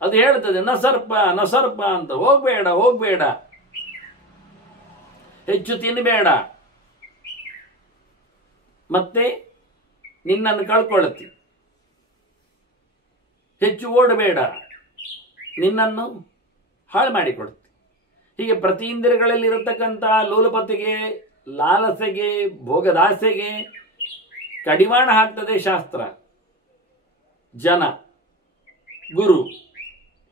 ಅದು ಹೇಳ್ತದೆ ನ ಸರ್ಪ ಅಂತ. ಹೋಗ್ಬೇಡ, ಹೆಚ್ಚು ತಿನ್ನಬೇಡ, ಮತ್ತೆ ನಿನ್ನನ್ನು ಕಳ್ಕೊಳ್ಳುತ್ತಿ. ಹೆಚ್ಚು ಓಡಬೇಡ, ನಿನ್ನನ್ನು ಹಾಳು ಮಾಡಿಕೊಡುತ್ತೆ. ಹೀಗೆ ಪ್ರತಿ ಇಂದ್ರಿಯಗಳಲ್ಲಿ ಇರತಕ್ಕಂತಹ ಲೋಲಪತೆಗೆ, ಲಾಲಸೆಗೆ, ಭೋಗದಾಸೆಗೆ ಕಡಿವಾಣ ಹಾಕ್ತದೆ ಶಾಸ್ತ್ರ. ಜನ, ಗುರು,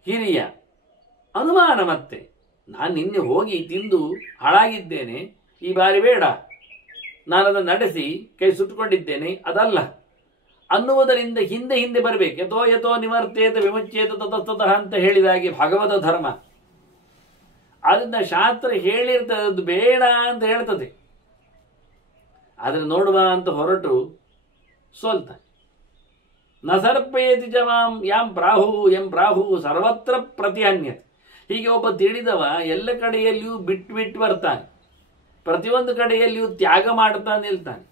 ಹಿರಿಯ ಅನುಮಾನ. ಮತ್ತೆ ನಾನು ನಿನ್ನೆ ಹೋಗಿ ತಿಂದು ಹಾಳಾಗಿದ್ದೇನೆ, ಈ ಬಾರಿ ಬೇಡ, ನಾನದನ್ನು ನಡೆಸಿ ಕೈ ಸುಟ್ಟುಕೊಂಡಿದ್ದೇನೆ, ಅದಲ್ಲ ಅನ್ನುವುದರಿಂದ ಹಿಂದೆ ಬರಬೇಕು. ಯಥೋ ನಿವರ್ತೇತ ವಿಮುಚ್ಯೇತ ತತಸ್ತತಃ ಅಂತ ಹೇಳಿದಾಗೆ ಭಾಗವತ ಧರ್ಮ. ಆದ್ದರಿಂದ ಶಾಸ್ತ್ರ ಹೇಳಿರ್ತದೆ, ಅದು ಬೇಡ ಅಂತ ಹೇಳ್ತದೆ. ಆದರೆ ನೋಡುವ ಅಂತ ಹೊರಟು ಸೋಲ್ತಾನೆ. ನ ಸರ್ಪೇತಿ ಚ ಮಾಂ ಯಾಂ ಪ್ರಾಹು ಸರ್ವತ್ರ ಪ್ರತಿಹನ್ಯತೆ. ಹೀಗೆ ಒಬ್ಬ ತಿಳಿದವ ಎಲ್ಲ ಕಡೆಯಲ್ಲಿಯೂ ಬಿಟ್ಟು ಬರ್ತಾನೆ, ಪ್ರತಿಯೊಂದು ಕಡೆಯಲ್ಲಿಯೂ ತ್ಯಾಗ ಮಾಡ್ತಾ ನಿಲ್ತಾನೆ,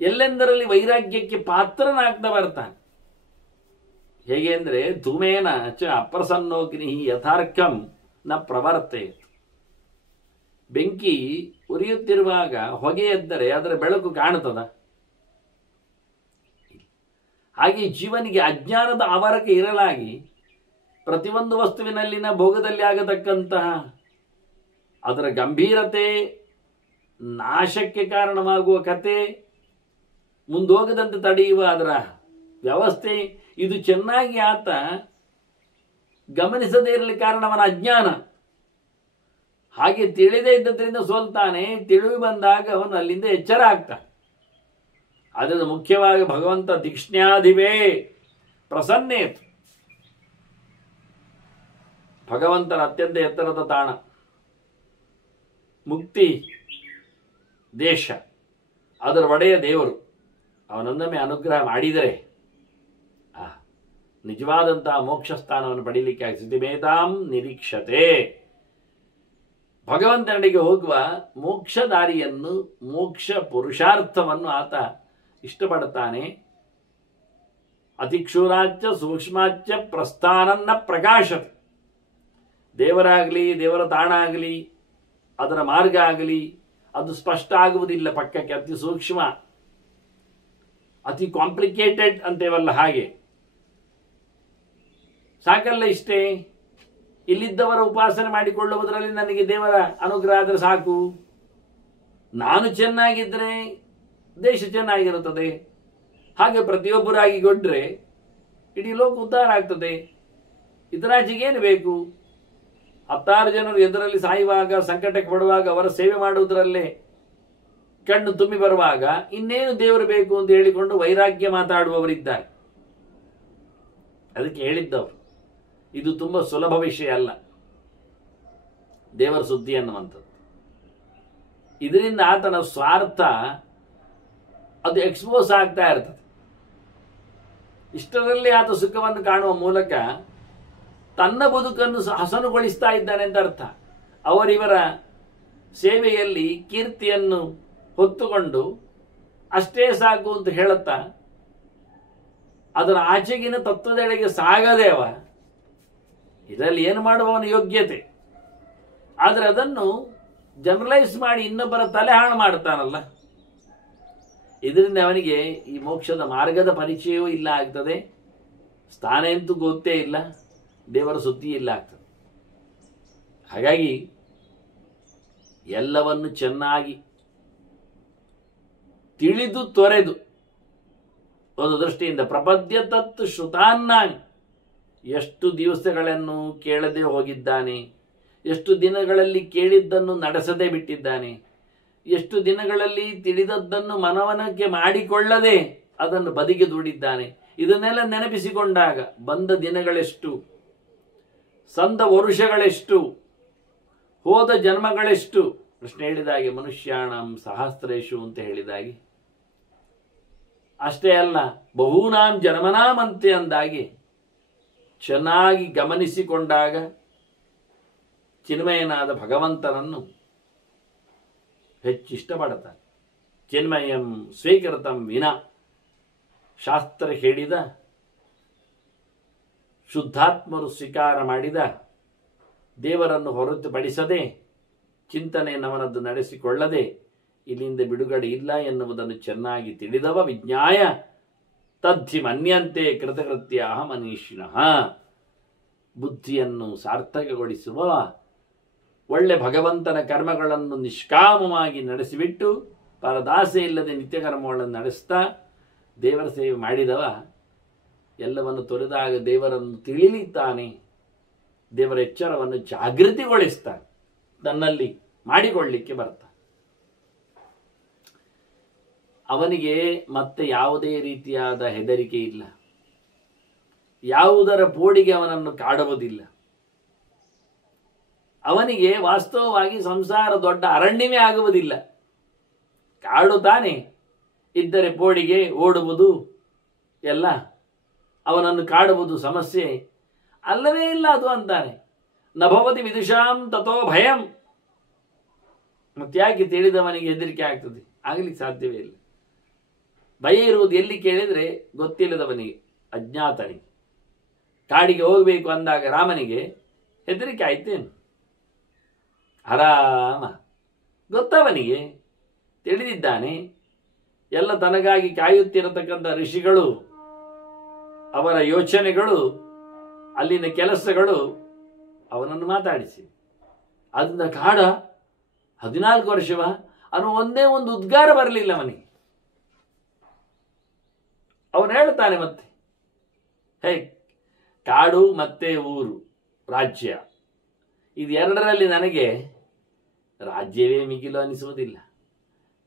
ಎಲ್ಲೆಂದರಲ್ಲಿ ವೈರಾಗ್ಯಕ್ಕೆ ಪಾತ್ರನಾಗ್ತಾ ಬರ್ತಾನೆ. ಹೇಗೆ ಅಂದರೆ ಧೂಮೇನ ಚ ಅಪ್ರಸನ್ನೋಗ್ನಿ ಯಥಾರ್ಕಂ ನ ಪ್ರವರ್ತೆ. ಬೆಂಕಿ ಉರಿಯುತ್ತಿರುವಾಗ ಹೊಗೆ ಎದ್ದರೆ ಅದರ ಬೆಳಕು ಕಾಣುತ್ತದ? ಹಾಗೆ ಜೀವನಿಗೆ ಅಜ್ಞಾನದ ಆವರಕ್ಕೆ ಇರಲಾಗಿ ಪ್ರತಿಯೊಂದು ವಸ್ತುವಿನಲ್ಲಿನ ಭೋಗದಲ್ಲಿ ಆಗತಕ್ಕಂತಹ ಅದರ ಗಂಭೀರತೆ, ನಾಶಕ್ಕೆ ಕಾರಣವಾಗುವ ಕತೆ, ಮುಂದೋಗದಂತೆ ತಡೆಯುವ ಅದರ ವ್ಯವಸ್ಥೆ, ಇದು ಚೆನ್ನಾಗಿ ಆತ ಗಮನಿಸದೇ ಇರಲಿ ಕಾರಣ ಅವನ ಅಜ್ಞಾನ. ಹಾಗೆ ತಿಳಿದೇ ಇದ್ದದ್ರಿಂದ ಸೋಲ್ತಾನೆ. ತಿಳಿದು ಬಂದಾಗ ಅವನು ಅಲ್ಲಿಂದ ಎಚ್ಚರ ಆಗ್ತಾನೆ. ಅದರಿಂದ ಮುಖ್ಯವಾಗಿ ಭಗವಂತ ದಿಕ್ಷ್ಣ್ಯಾಧಿವೇ ಪ್ರಸನ್ನೇತು. ಭಗವಂತನ ಅತ್ಯಂತ ಎತ್ತರದ ತಾಣ, ಮುಕ್ತಿ ದೇಶ, ಅದರ ಒಡೆಯ ದೇವರು. ಅವನೊಂದೊಮ್ಮೆ ಅನುಗ್ರಹ ಮಾಡಿದರೆ ನಿಜವಾದಂತಹ ಮೋಕ್ಷ ಸ್ಥಾನವನ್ನು ಪಡೀಲಿಕ್ಕೆ ಸ್ಥಿತಿಮೇತಾಂ ನಿರೀಕ್ಷತೆ. ಭಗವಂತನಿಗೆ ಹೋಗುವ ಮೋಕ್ಷ ದಾರಿಯನ್ನು, ಮೋಕ್ಷ ಪುರುಷಾರ್ಥವನ್ನು ಆತ ಇಷ್ಟಪಡುತ್ತಾನೆ. ಅತಿಕ್ಷೂರಾಚ್ಚ ಸೂಕ್ಷ್ಮಾಚ್ಚ ಪ್ರಸ್ಥಾನನ್ನ ಪ್ರಕಾಶತೆ. ದೇವರಾಗಲಿ, ದೇವರ ತಾಣ ಆಗಲಿ, ಅದರ ಮಾರ್ಗ ಆಗಲಿ, ಅದು ಸ್ಪಷ್ಟ ಆಗುವುದಿಲ್ಲ ಪಕ್ಕಕ್ಕೆ. ಅತಿ ಸೂಕ್ಷ್ಮ, ಅತಿ ಕಾಂಪ್ಲಿಕೇಟೆಡ್ ಅಂತೇವಲ್ಲ ಹಾಗೆ. ಸಾಕಲ್ಲ ಇಷ್ಟೇ, ಇಲ್ಲಿದ್ದವರ ಉಪಾಸನೆ ಮಾಡಿಕೊಳ್ಳುವುದರಲ್ಲಿ ನನಗೆ ದೇವರ ಅನುಗ್ರಹ ಆದರೆ ಸಾಕು. ನಾನು ಚೆನ್ನಾಗಿದ್ದರೆ ದೇಶ ಚೆನ್ನಾಗಿರುತ್ತದೆ. ಹಾಗೆ ಪ್ರತಿಯೊಬ್ಬರಾಗಿ ಕೊಟ್ಟರೆ ಇಡೀ ಲೋಕ ಉದ್ಧಾರ ಆಗ್ತದೆ. ಇದರಾಚೆಗೇನು ಬೇಕು? 10 ಜನರು ಎದುರಲ್ಲಿ ಸಾಯುವಾಗ, ಸಂಕಟಕ್ಕೆ ಪಡುವಾಗ ಅವರ ಸೇವೆ ಮಾಡುವುದರಲ್ಲೇ ಕಣ್ಣು ತುಂಬಿ ಬರುವಾಗ ಇನ್ನೇನು ದೇವರು ಬೇಕು ಅಂತ ಹೇಳಿಕೊಂಡು ವೈರಾಗ್ಯ ಮಾತಾಡುವವರಿದ್ದಾರೆ. ಅದಕ್ಕೆ ಹೇಳಿದ್ದವರು, ಇದು ತುಂಬ ಸುಲಭ ವಿಷಯ ಅಲ್ಲ ದೇವರ ಸುದ್ದಿ ಅನ್ನುವಂಥದ್ದು. ಇದರಿಂದ ಆತನ ಸ್ವಾರ್ಥ ಅದು ಎಕ್ಸ್ಪೋಸ್ ಆಗ್ತಾ ಇರ್ತದೆ. ಇಷ್ಟರಲ್ಲಿ ಆತ ಸುಖವನ್ನು ಕಾಣುವ ಮೂಲಕ ತನ್ನ ಬದುಕನ್ನು ಹಸನುಗೊಳಿಸ್ತಾ ಇದ್ದಾನೆ ಅಂತ ಅರ್ಥ. ಅವರಿವರ ಸೇವೆಯಲ್ಲಿ ಕೀರ್ತಿಯನ್ನು ಹೊತ್ತುಕೊಂಡು ಅಷ್ಟೇ ಸಾಕು ಅಂತ ಹೇಳುತ್ತಾ ಅದರ ಆಚೆಗಿನ ತತ್ವದೆಡೆಗೆ ಸಾಗದೆ ಅವ. ಇದರಲ್ಲಿ ಏನು ಮಾಡುವವನ ಯೋಗ್ಯತೆ, ಆದರೆ ಅದನ್ನು ಜನರಲೈಸ್ ಮಾಡಿ ಇನ್ನೊಬ್ಬರ ತಲೆ ಹಾಳು ಮಾಡ್ತಾನಲ್ಲ, ಇದರಿಂದ ಅವನಿಗೆ ಈ ಮೋಕ್ಷದ ಮಾರ್ಗದ ಪರಿಚಯವೂ ಇಲ್ಲ ಆಗ್ತದೆ, ಸ್ಥಾನ ಅಂತೂ ಗೊತ್ತೇ ಇಲ್ಲ, ದೇವರ ಸುದ್ದಿ ಇಲ್ಲ ಆಗ್ತದೆ. ಹಾಗಾಗಿ ಎಲ್ಲವನ್ನು ಚೆನ್ನಾಗಿ ತಿಳಿದು ತೊರೆದು ಒಂದು ದೃಷ್ಟಿಯಿಂದ ಪ್ರಪದ್ಯ ತತ್ ಶ್ರುತಾನ್ನಾನಿ, ಎಷ್ಟು ದಿವಸಗಳನ್ನು ಕೇಳದೆ ಹೋಗಿದ್ದಾನೆ, ಎಷ್ಟು ದಿನಗಳಲ್ಲಿ ಕೇಳಿದ್ದನ್ನು ನಡೆಸದೆ ಬಿಟ್ಟಿದ್ದಾನೆ, ಎಷ್ಟು ದಿನಗಳಲ್ಲಿ ತಿಳಿದದ್ದನ್ನು ಮನವನಕ್ಕೆ ಮಾಡಿಕೊಳ್ಳದೆ ಅದನ್ನು ಬದಿಗೆ ದೂಡಿದ್ದಾನೆ. ಇದನ್ನೆಲ್ಲ ನೆನಪಿಸಿಕೊಂಡಾಗ ಬಂದ ದಿನಗಳೆಷ್ಟು, ಸಂದ ವರುಷಗಳೆಷ್ಟು, ಹೋದ ಜನ್ಮಗಳೆಷ್ಟು. ಕೃಷ್ಣ ಹೇಳಿದಾಗೆ ಮನುಷ್ಯಾಣಂ ಸಹಸ್ರೇಶು ಅಂತ ಹೇಳಿದಾಗೆ, ಅಷ್ಟೇ ಅಲ್ಲ ಬಹೂನಾಂ ಜನ್ಮನಾಮಂತೆ ಅಂದಾಗೆ ಚೆನ್ನಾಗಿ ಗಮನಿಸಿಕೊಂಡಾಗ ಚಿನ್ಮಯನಾದ ಭಗವಂತನನ್ನು ಹೆಚ್ಚಿಷ್ಟಪಡುತ್ತಾನೆ. ಚಿನ್ಮಯಂ ಸ್ವೀಕೃತಂ ವಿನ, ಶಾಸ್ತ್ರ ಹೇಳಿದ, ಶುದ್ಧಾತ್ಮರು ಸ್ವೀಕಾರ ಮಾಡಿದ ದೇವರನ್ನು ಹೊರತುಪಡಿಸದೆ ಚಿಂತನೆಯನ್ನು ಅವನದ್ದು ನಡೆಸಿಕೊಳ್ಳದೆ ಇಲ್ಲಿಂದ ಬಿಡುಗಡೆ ಇಲ್ಲ ಎನ್ನುವುದನ್ನು ಚೆನ್ನಾಗಿ ತಿಳಿದವ ವಿಜ್ಞಾಯ ತದ್ಧಿ ಮನ್ಯಂತೆ ಕೃತಕೃತ್ಯ ಮನೀಷಿಣಃ. ಬುದ್ಧಿಯನ್ನು ಸಾರ್ಥಕಗೊಳಿಸುವ ಒಳ್ಳೆ ಭಗವಂತನ ಕರ್ಮಗಳನ್ನು ನಿಷ್ಕಾಮವಾಗಿ ನಡೆಸಿಬಿಟ್ಟು ಪರದಾಸೆ ಇಲ್ಲದೆ ನಿತ್ಯ ಕರ್ಮಗಳನ್ನು ನಡೆಸ್ತಾ ದೇವರ ಸೇವೆ ಮಾಡಿದವ ಎಲ್ಲವನ್ನು ತೊರೆದಾಗ ದೇವರನ್ನು ತಿಳಿಲಿದ್ದಾನೆ, ದೇವರ ಎಚ್ಚರವನ್ನು ಜಾಗೃತಿಗೊಳಿಸ್ತಾನೆ, ತನ್ನಲ್ಲಿ ಮಾಡಿಕೊಳ್ಳಿಕ್ಕೆ ಬರ್ತಾನೆ. ಅವನಿಗೆ ಮತ್ತೆ ಯಾವುದೇ ರೀತಿಯಾದ ಹೆದರಿಕೆ ಇಲ್ಲ, ಯಾವುದರ ಪೋಡಿಗೆ ಅವನನ್ನು ಕಾಡುವುದಿಲ್ಲ. ಅವನಿಗೆ ವಾಸ್ತವವಾಗಿ ಸಂಸಾರ ದೊಡ್ಡ ಅರಣ್ಯವೇ ಆಗುವುದಿಲ್ಲ. ಕಾಡುತ್ತಾನೆ, ಇದ್ದರೆ ಪೋಡಿಗೆ ಓಡುವುದು ಎಲ್ಲ ಅವನನ್ನು ಕಾಡುವುದು ಸಮಸ್ಯೆ ಅಲ್ಲವೇ ಇಲ್ಲ ಅದು ಅಂತಾನೆ. ನಭವತಿ ವಿದುಷಾಂ ತಥೋ ಭಯಂ. ಮತ್ತ್ಯಾಕೆ ತಿಳಿದವನಿಗೆ ಹೆದರಿಕೆ ಆಗ್ತದೆ? ಆಗಲಿಕ್ಕೆ ಸಾಧ್ಯವೇ ಇಲ್ಲ. ಭಯ ಇರುವುದು ಎಲ್ಲಿ ಕೇಳಿದರೆ ಗೊತ್ತಿಲ್ಲದವನಿಗೆ, ಅಜ್ಞಾತನಿಗೆ. ಕಾಡಿಗೆ ಹೋಗಬೇಕು ಅಂದಾಗ ರಾಮನಿಗೆ ಹೆದರಿಕೆ ಆಯ್ತೇನು? ಆರಾಮ ಗೊತ್ತವನಿಗೆ, ತಿಳಿದಿದ್ದಾನೆ. ಎಲ್ಲ ತನಗಾಗಿ ಕಾಯುತ್ತಿರತಕ್ಕಂಥ ಋಷಿಗಳು, ಅವರ ಯೋಚನೆಗಳು, ಅಲ್ಲಿನ ಕೆಲಸಗಳು ಅವನನ್ನು ಮಾತಾಡಿಸಿ ಅದರಿಂದ ಕಾಡ 14 ವರ್ಷವ ಅನ್ನೋ ಒಂದೇ ಒಂದು ಉದ್ಗಾರ ಬರಲಿಲ್ಲ ಅವನಿಗೆ. ಅವನು ಹೇಳ್ತಾನೆ ಮತ್ತೆ, ಹೇ, ಕಾಡು ಮತ್ತೆ ಊರು, ರಾಜ್ಯ, ಇದೆರಡರಲ್ಲಿ ನನಗೆ ರಾಜ್ಯವೇ ಮಿಗಿಲು ಅನಿಸುವುದಿಲ್ಲ.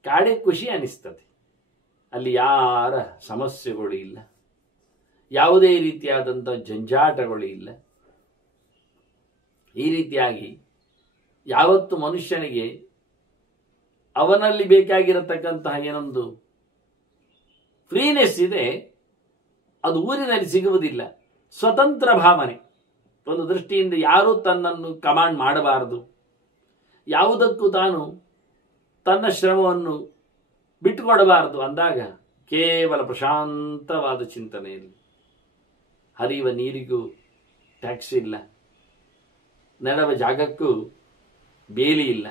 ಕಾಡೇ ಖುಷಿ ಅನಿಸ್ತದೆ. ಅಲ್ಲಿ ಯಾರ ಸಮಸ್ಯೆಗಳು ಇಲ್ಲ, ಯಾವುದೇ ರೀತಿಯಾದಂಥ ಜಂಜಾಟಗಳು ಇಲ್ಲ. ಈ ರೀತಿಯಾಗಿ ಯಾವತ್ತು ಮನುಷ್ಯನಿಗೆ ಅವನಲ್ಲಿ ಬೇಕಾಗಿರತಕ್ಕಂತಹ ಏನೊಂದು ಫ್ರೀನೆಸ್ ಇದೆ, ಅದು ಊರಿನಲ್ಲಿ ಸಿಗುವುದಿಲ್ಲ. ಸ್ವತಂತ್ರ ಭಾವನೆ, ಒಂದು ದೃಷ್ಟಿಯಿಂದ ಯಾರೂ ತನ್ನನ್ನು ಕಮಾಂಡ್ ಮಾಡಬಾರದು, ಯಾವುದಕ್ಕೂ ತಾನು ತನ್ನ ಶ್ರಮವನ್ನು ಬಿಟ್ಟುಕೊಡಬಾರದು ಅಂದಾಗ ಕೇವಲ ಪ್ರಶಾಂತವಾದ ಚಿಂತನೆಯಲ್ಲಿ, ಹರಿಯುವ ನೀರಿಗೂ ಟ್ಯಾಕ್ಸ್ ಇಲ್ಲ, ನಡೆವ ಜಾಗಕ್ಕೂ ಬೇಲಿ ಇಲ್ಲ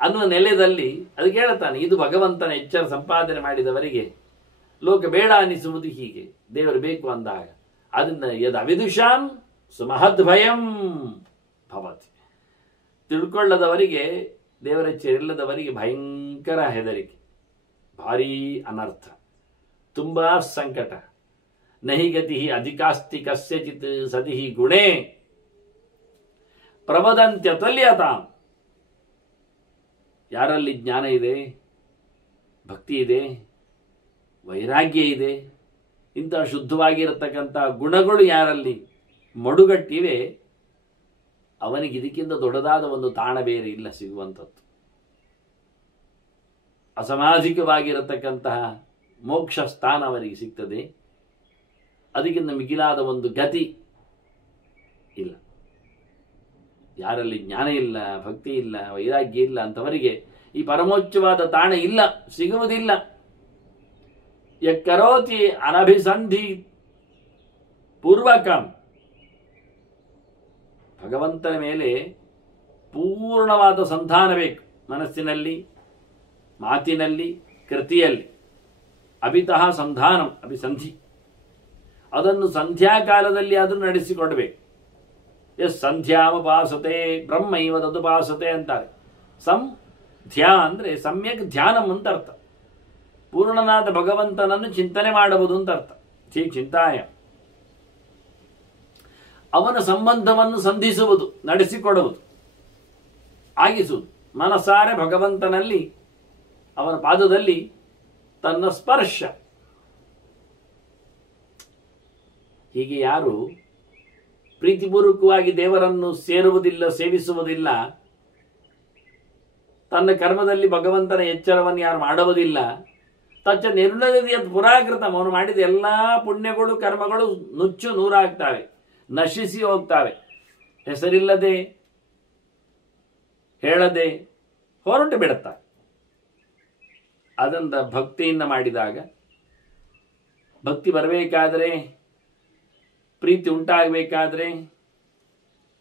ಅನ್ನುವ ನೆಲೆಯಲ್ಲಿ ಅದಕ್ಕೆ ಹೇಳ್ತಾನೆ, ಇದು ಭಗವಂತನ ಎಚ್ಚರ ಸಂಪಾದನೆ ಮಾಡಿದವರಿಗೆ ಲೋಕ ಬೇಡ ಅನ್ನಿಸುವುದು ಹೀಗೆ, ದೇವರು ಬೇಕು ಅಂದಾಗ. ಅದನ್ನ ಯದ್ ಅವಿದುಷಾಂ ಸುಮಹದ್ ಭಯಂ ಭವತಿ. ತಿಳ್ಕೊಳ್ಳದವರಿಗೆ, ದೇವರೆಚ್ಚರಿಲ್ಲದವರಿಗೆ ಭಯಂಕರ ಹೆದರಿಕೆ, ಭಾರೀ ಅನರ್ಥ, ತುಂಬಾ ಸಂಕಟ. ನಹಿ ಗತಿ ಅಧಿಕಾಸ್ತಿ ಕಸ್ಯಚಿತ್ ಸತಿ ಗುಣೇ ಪ್ರವದಂತ್ಯತಲ್ಯತಾಂ. ಯಾರಲ್ಲಿ ಜ್ಞಾನ ಇದೆ, ಭಕ್ತಿ ಇದೆ, ವೈರಾಗ್ಯ ಇದೆ, ಇಂತಹ ಶುದ್ಧವಾಗಿರತಕ್ಕಂಥ ಗುಣಗಳು ಯಾರಲ್ಲಿ ಮಡುಗಟ್ಟಿವೆ, ಅವನಿಗೆ ಇದಕ್ಕಿಂತ ದೊಡ್ಡದಾದ ಒಂದು ತಾಣ ಬೇರೆ ಇಲ್ಲ ಸಿಗುವಂಥದ್ದು. ಅಸಾಮಾಜಿಕವಾಗಿರತಕ್ಕಂತಹ ಮೋಕ್ಷ ಸ್ಥಾನ ಅವರಿಗೆ ಸಿಗ್ತದೆ. ಅದಕ್ಕಿಂತ ಮಿಗಿಲಾದ ಒಂದು ಗತಿ ಇಲ್ಲ. ಯಾರಲ್ಲಿ ಜ್ಞಾನ ಇಲ್ಲ, ಭಕ್ತಿ ಇಲ್ಲ, ವೈರಾಗ್ಯ ಇಲ್ಲ ಅಂತವರಿಗೆ ಈ ಪರಮೋಚ್ಚವಾದ ತಾಣ ಇಲ್ಲ, ಸಿಗುವುದಿಲ್ಲ. ಯಕ್ಕರೋತಿ ಅನಭಿಸಂಧಿ ಪೂರ್ವಕಂ. ಭಗವಂತನ ಮೇಲೆ ಪೂರ್ಣವಾದ ಸಂಧಾನ ಬೇಕು, ಮನಸ್ಸಿನಲ್ಲಿ, ಮಾತಿನಲ್ಲಿ, ಕೃತಿಯಲ್ಲಿ. ಅಭಿತಃ ಸಂಧಾನಂ ಅಭಿಸಂಧಿ, ಅದನ್ನು ಸಂಧ್ಯಾಕಾಲದಲ್ಲಿ ಆದರೂ ನಡೆಸಿಕೊಡಬೇಕು. ಎಸ್ ಸಂಧ್ಯಾಮಪಾಸತೆ ಬ್ರಹ್ಮೈವ ತದುಪಾಸತೆ ಅಂತಾರೆ. ಸಂಧ್ಯಾ ಅಂದರೆ ಸಮ್ಯಕ್ ಧ್ಯಾನಂ ಅಂತ ಅರ್ಥ. ಪೂರ್ಣನಾದ ಭಗವಂತನನ್ನು ಚಿಂತನೆ ಮಾಡುವುದು ಅಂತ ಅರ್ಥ. ಚಿಂತಾಯ, ಅವನ ಸಂಬಂಧವನ್ನು ಸಂಧಿಸುವುದು, ನಡೆಸಿಕೊಡುವುದು, ಆಗಿಸುವುದು. ಮನಸಾರೆ ಭಗವಂತನಲ್ಲಿ, ಅವನ ಪಾದದಲ್ಲಿ ತನ್ನ ಸ್ಪರ್ಶ. ಹೀಗೆ ಯಾರು ಪ್ರೀತಿಪೂರ್ವಕವಾಗಿ ದೇವರನ್ನು ಸೇರುವುದಿಲ್ಲ, ಸೇವಿಸುವುದಿಲ್ಲ, ತನ್ನ ಕರ್ಮದಲ್ಲಿ ಭಗವಂತನ ಎಚ್ಚರವನ್ನು ಯಾರು ಮಾಡುವುದಿಲ್ಲ, ತಚ್ಚ ನಿರ್ಣಯದ ಪುರಾಕೃತ, ಅವನು ಮಾಡಿದ ಎಲ್ಲಾ ಪುಣ್ಯಗಳು ಕರ್ಮಗಳು ನುಚ್ಚು ನೂರಾಗ್ತಾವೆ, ನಶಿಸಿ ಹೋಗ್ತಾವೆ. ಹೆಸರಿಲ್ಲದೆ, ಹೇಳದೆ ಹೊರಟು ಬಿಡುತ್ತಾರೆ. ಅದರಿಂದ ಭಕ್ತಿಯಿಂದ ಮಾಡಿದಾಗ, ಭಕ್ತಿ ಬರಬೇಕಾದ್ರೆ, ಪ್ರೀತಿ ಉಂಟಾಗಬೇಕಾದ್ರೆ,